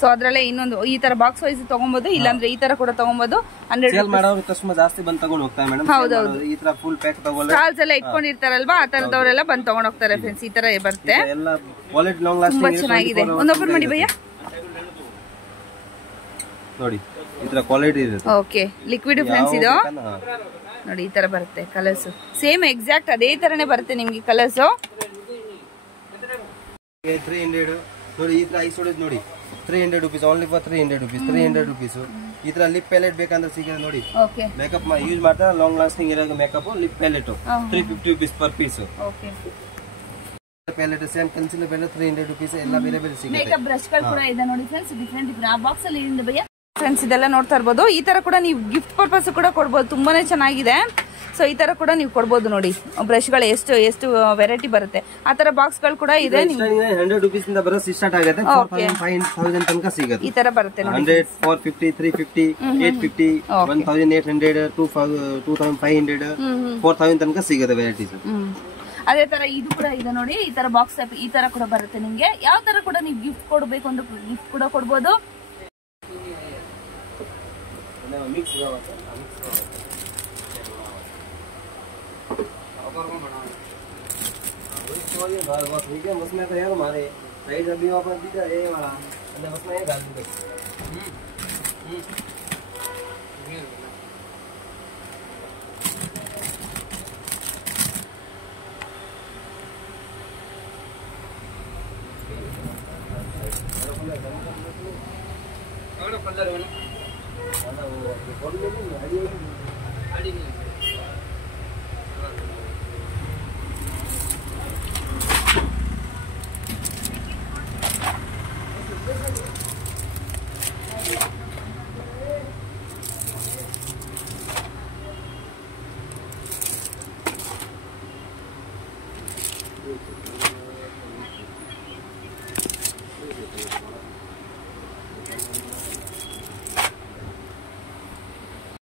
ಸೊ ಅದ್ರಲ್ಲೇ ಇನ್ನೊಂದು ಈ ತರ ಬಾಕ್ಸ್ ವೈಸ್ ತಗೊಬಹುದು, ಇಲ್ಲಾಂದ್ರೆ ಈ ತರ ಕೂಡ ತಗೊಬಹುದು. 100 ಸೇಲ್ ಮಾಡೋರು ಕಸ್ಟಮರ್ ಜಾಸ್ತಿ ಬಂದು ತಗೊಂಡು ಹೋಗ್ತಾರೆ ಮೇಡಮ್. ಹೌದೌದು, ಈ ತರ ಫುಲ್ ಪ್ಯಾಕ್ ತಗೊಳ್ಳಿ. ಸ್ಟಾಲ್ಸ್ ಎಲ್ಲ ಇಟ್ಕೊಂಡಿರ್ತಾರಲ್ವಾ, ಆ ತರದವರೆಲ್ಲ ಬಂದು ತಗೊಂಡ್ ಹೋಗ್ತಾರೆ ಫ್ರೆಂಡ್ಸ್. ಈ ತರ ಬರುತ್ತೆ. ಎಲ್ಲ ಕ್ವಾಲಿಟಿ ಲಾಂಗ್ ಲಾಸ್ಟಿಂಗ್ ತುಂಬಾ ಚೆನ್ನಾಗಿದೆ. ಒಂದು ಓಪನ್ ಮಾಡಿ ಭಯ್ಯ. ನೋಡಿ ಈ ತರ ಕ್ವಾಲಿಟಿ ಇರುತ್ತೆ. ಓಕೆ, ಲಿಕ್ವಿಡ್ ಫ್ರೆಂಡ್ಸ್ ಇದು. ನೋಡಿ ಈ ತರ ಬರುತ್ತೆ ಕಲರ್ಸ್. ಸೇಮ್ ಎಕ್ಸಾಕ್ಟ್ ಅದೇ ತರನೇ ಬರುತ್ತೆ ನಿಮ್ಗೆ ಕಲರ್ಸ್. 300 ನೋಡಿ. ಈ ತರ ಐಸ್ ಹೊಡೆದ್ ನೋಡಿ 300 rupees. Only for 300 rupees. 300 rupees. ಈ ತರ ಲಿಪ್ ಪ್ಯಾಲೆಟ್ ಬೇಕಂದ್ರೆ ಸಿಗುತ್ತೆ ನೋಡಿ. ಓಕೆ, ಮೇಕಪ್ ಯೂಸ್ ಮಾಡ್ತಾರೆ ಲಾಂಗ್ ಲಾಸ್ಟಿಂಗ್ ಇರೋ makeup lip palette 350 rupees per piece. Okay, palette same concealer palette 300 rupees. ಎಲ್ಲ ಬೇರೆ ಬೇರೆ ಸಿಗುತ್ತೆ. ಮೇಕಪ್ ಬ್ರಷ್ ಗಳು ಕೂಡ ಇದೆ ನೋಡಿ ಫ್ರೆಂಡ್ಸ್. ಡಿಫರೆಂಟ್ ಆ ಬಾಕ್ಸ್ ಅಲ್ಲಿ ಇದೆ ಭಯ್ಯ ಫ್ರೆಂಡ್ಸ್. ಇದೆಲ್ಲ ನೋಡ್ತಾ ಇರ್ಬೋದು. ಈ ತರ ಕೂಡ ನೀವು ಗಿಫ್ಟ್ ಪರ್ಪಸ್ ಕೂಡ ಕೊಡ್ಬೋದು. ತುಂಬಾನೇ ಚೆನ್ನಾಗಿದೆ. ಸೊ ಈ ತರ ಕೂಡ ನೀವು ಕೊಡ್ಬೋದು ನೋಡಿ. ಬ್ರಷ್ ಗಳು ಎಷ್ಟು ವೆರೈಟಿ ಬರುತ್ತೆ. ಆ ತರ ಬಾಕ್ಸ್ ಗಳು ಕೂಡ ಇದೆ. 100 rupees ಇಂದ ಬರೋ ಸ್ಟಾರ್ಟ್ ಆಗುತ್ತೆ. 4500 ತನಕ ಸಿಗುತ್ತೆ. ಈ ತರ ಬರುತ್ತೆ ನೋಡಿ. 100, 450, 350, 850, 1800, 2500, 4000 ತನಕ ಸಿಗುತ್ತೆ ವೆರೈಟೀಸ್. ಅದೇ ತರ ಇದು ಕೂಡ ಇದೆ ನೋಡಿ. ಈ ತರ ಬಾಕ್ಸ್ ಟೈಪ್ ಈ ತರ ಕೂಡ ಬರುತ್ತೆ. ನಿಮ್ಗೆ ಯಾವ ತರ ಕೂಡ ನೀವು ಗಿಫ್ಟ್ ಕೊಡಬೇಕು ಅಂದ್ರೆ ಗಿಫ್ಟ್ ಕೂಡ ಕೊಡ್ಬೋದು. ठीक है, उसमें तो यार हमारे साइड अभी वापस भी ये वाला उसमें ये डाल दूंगा।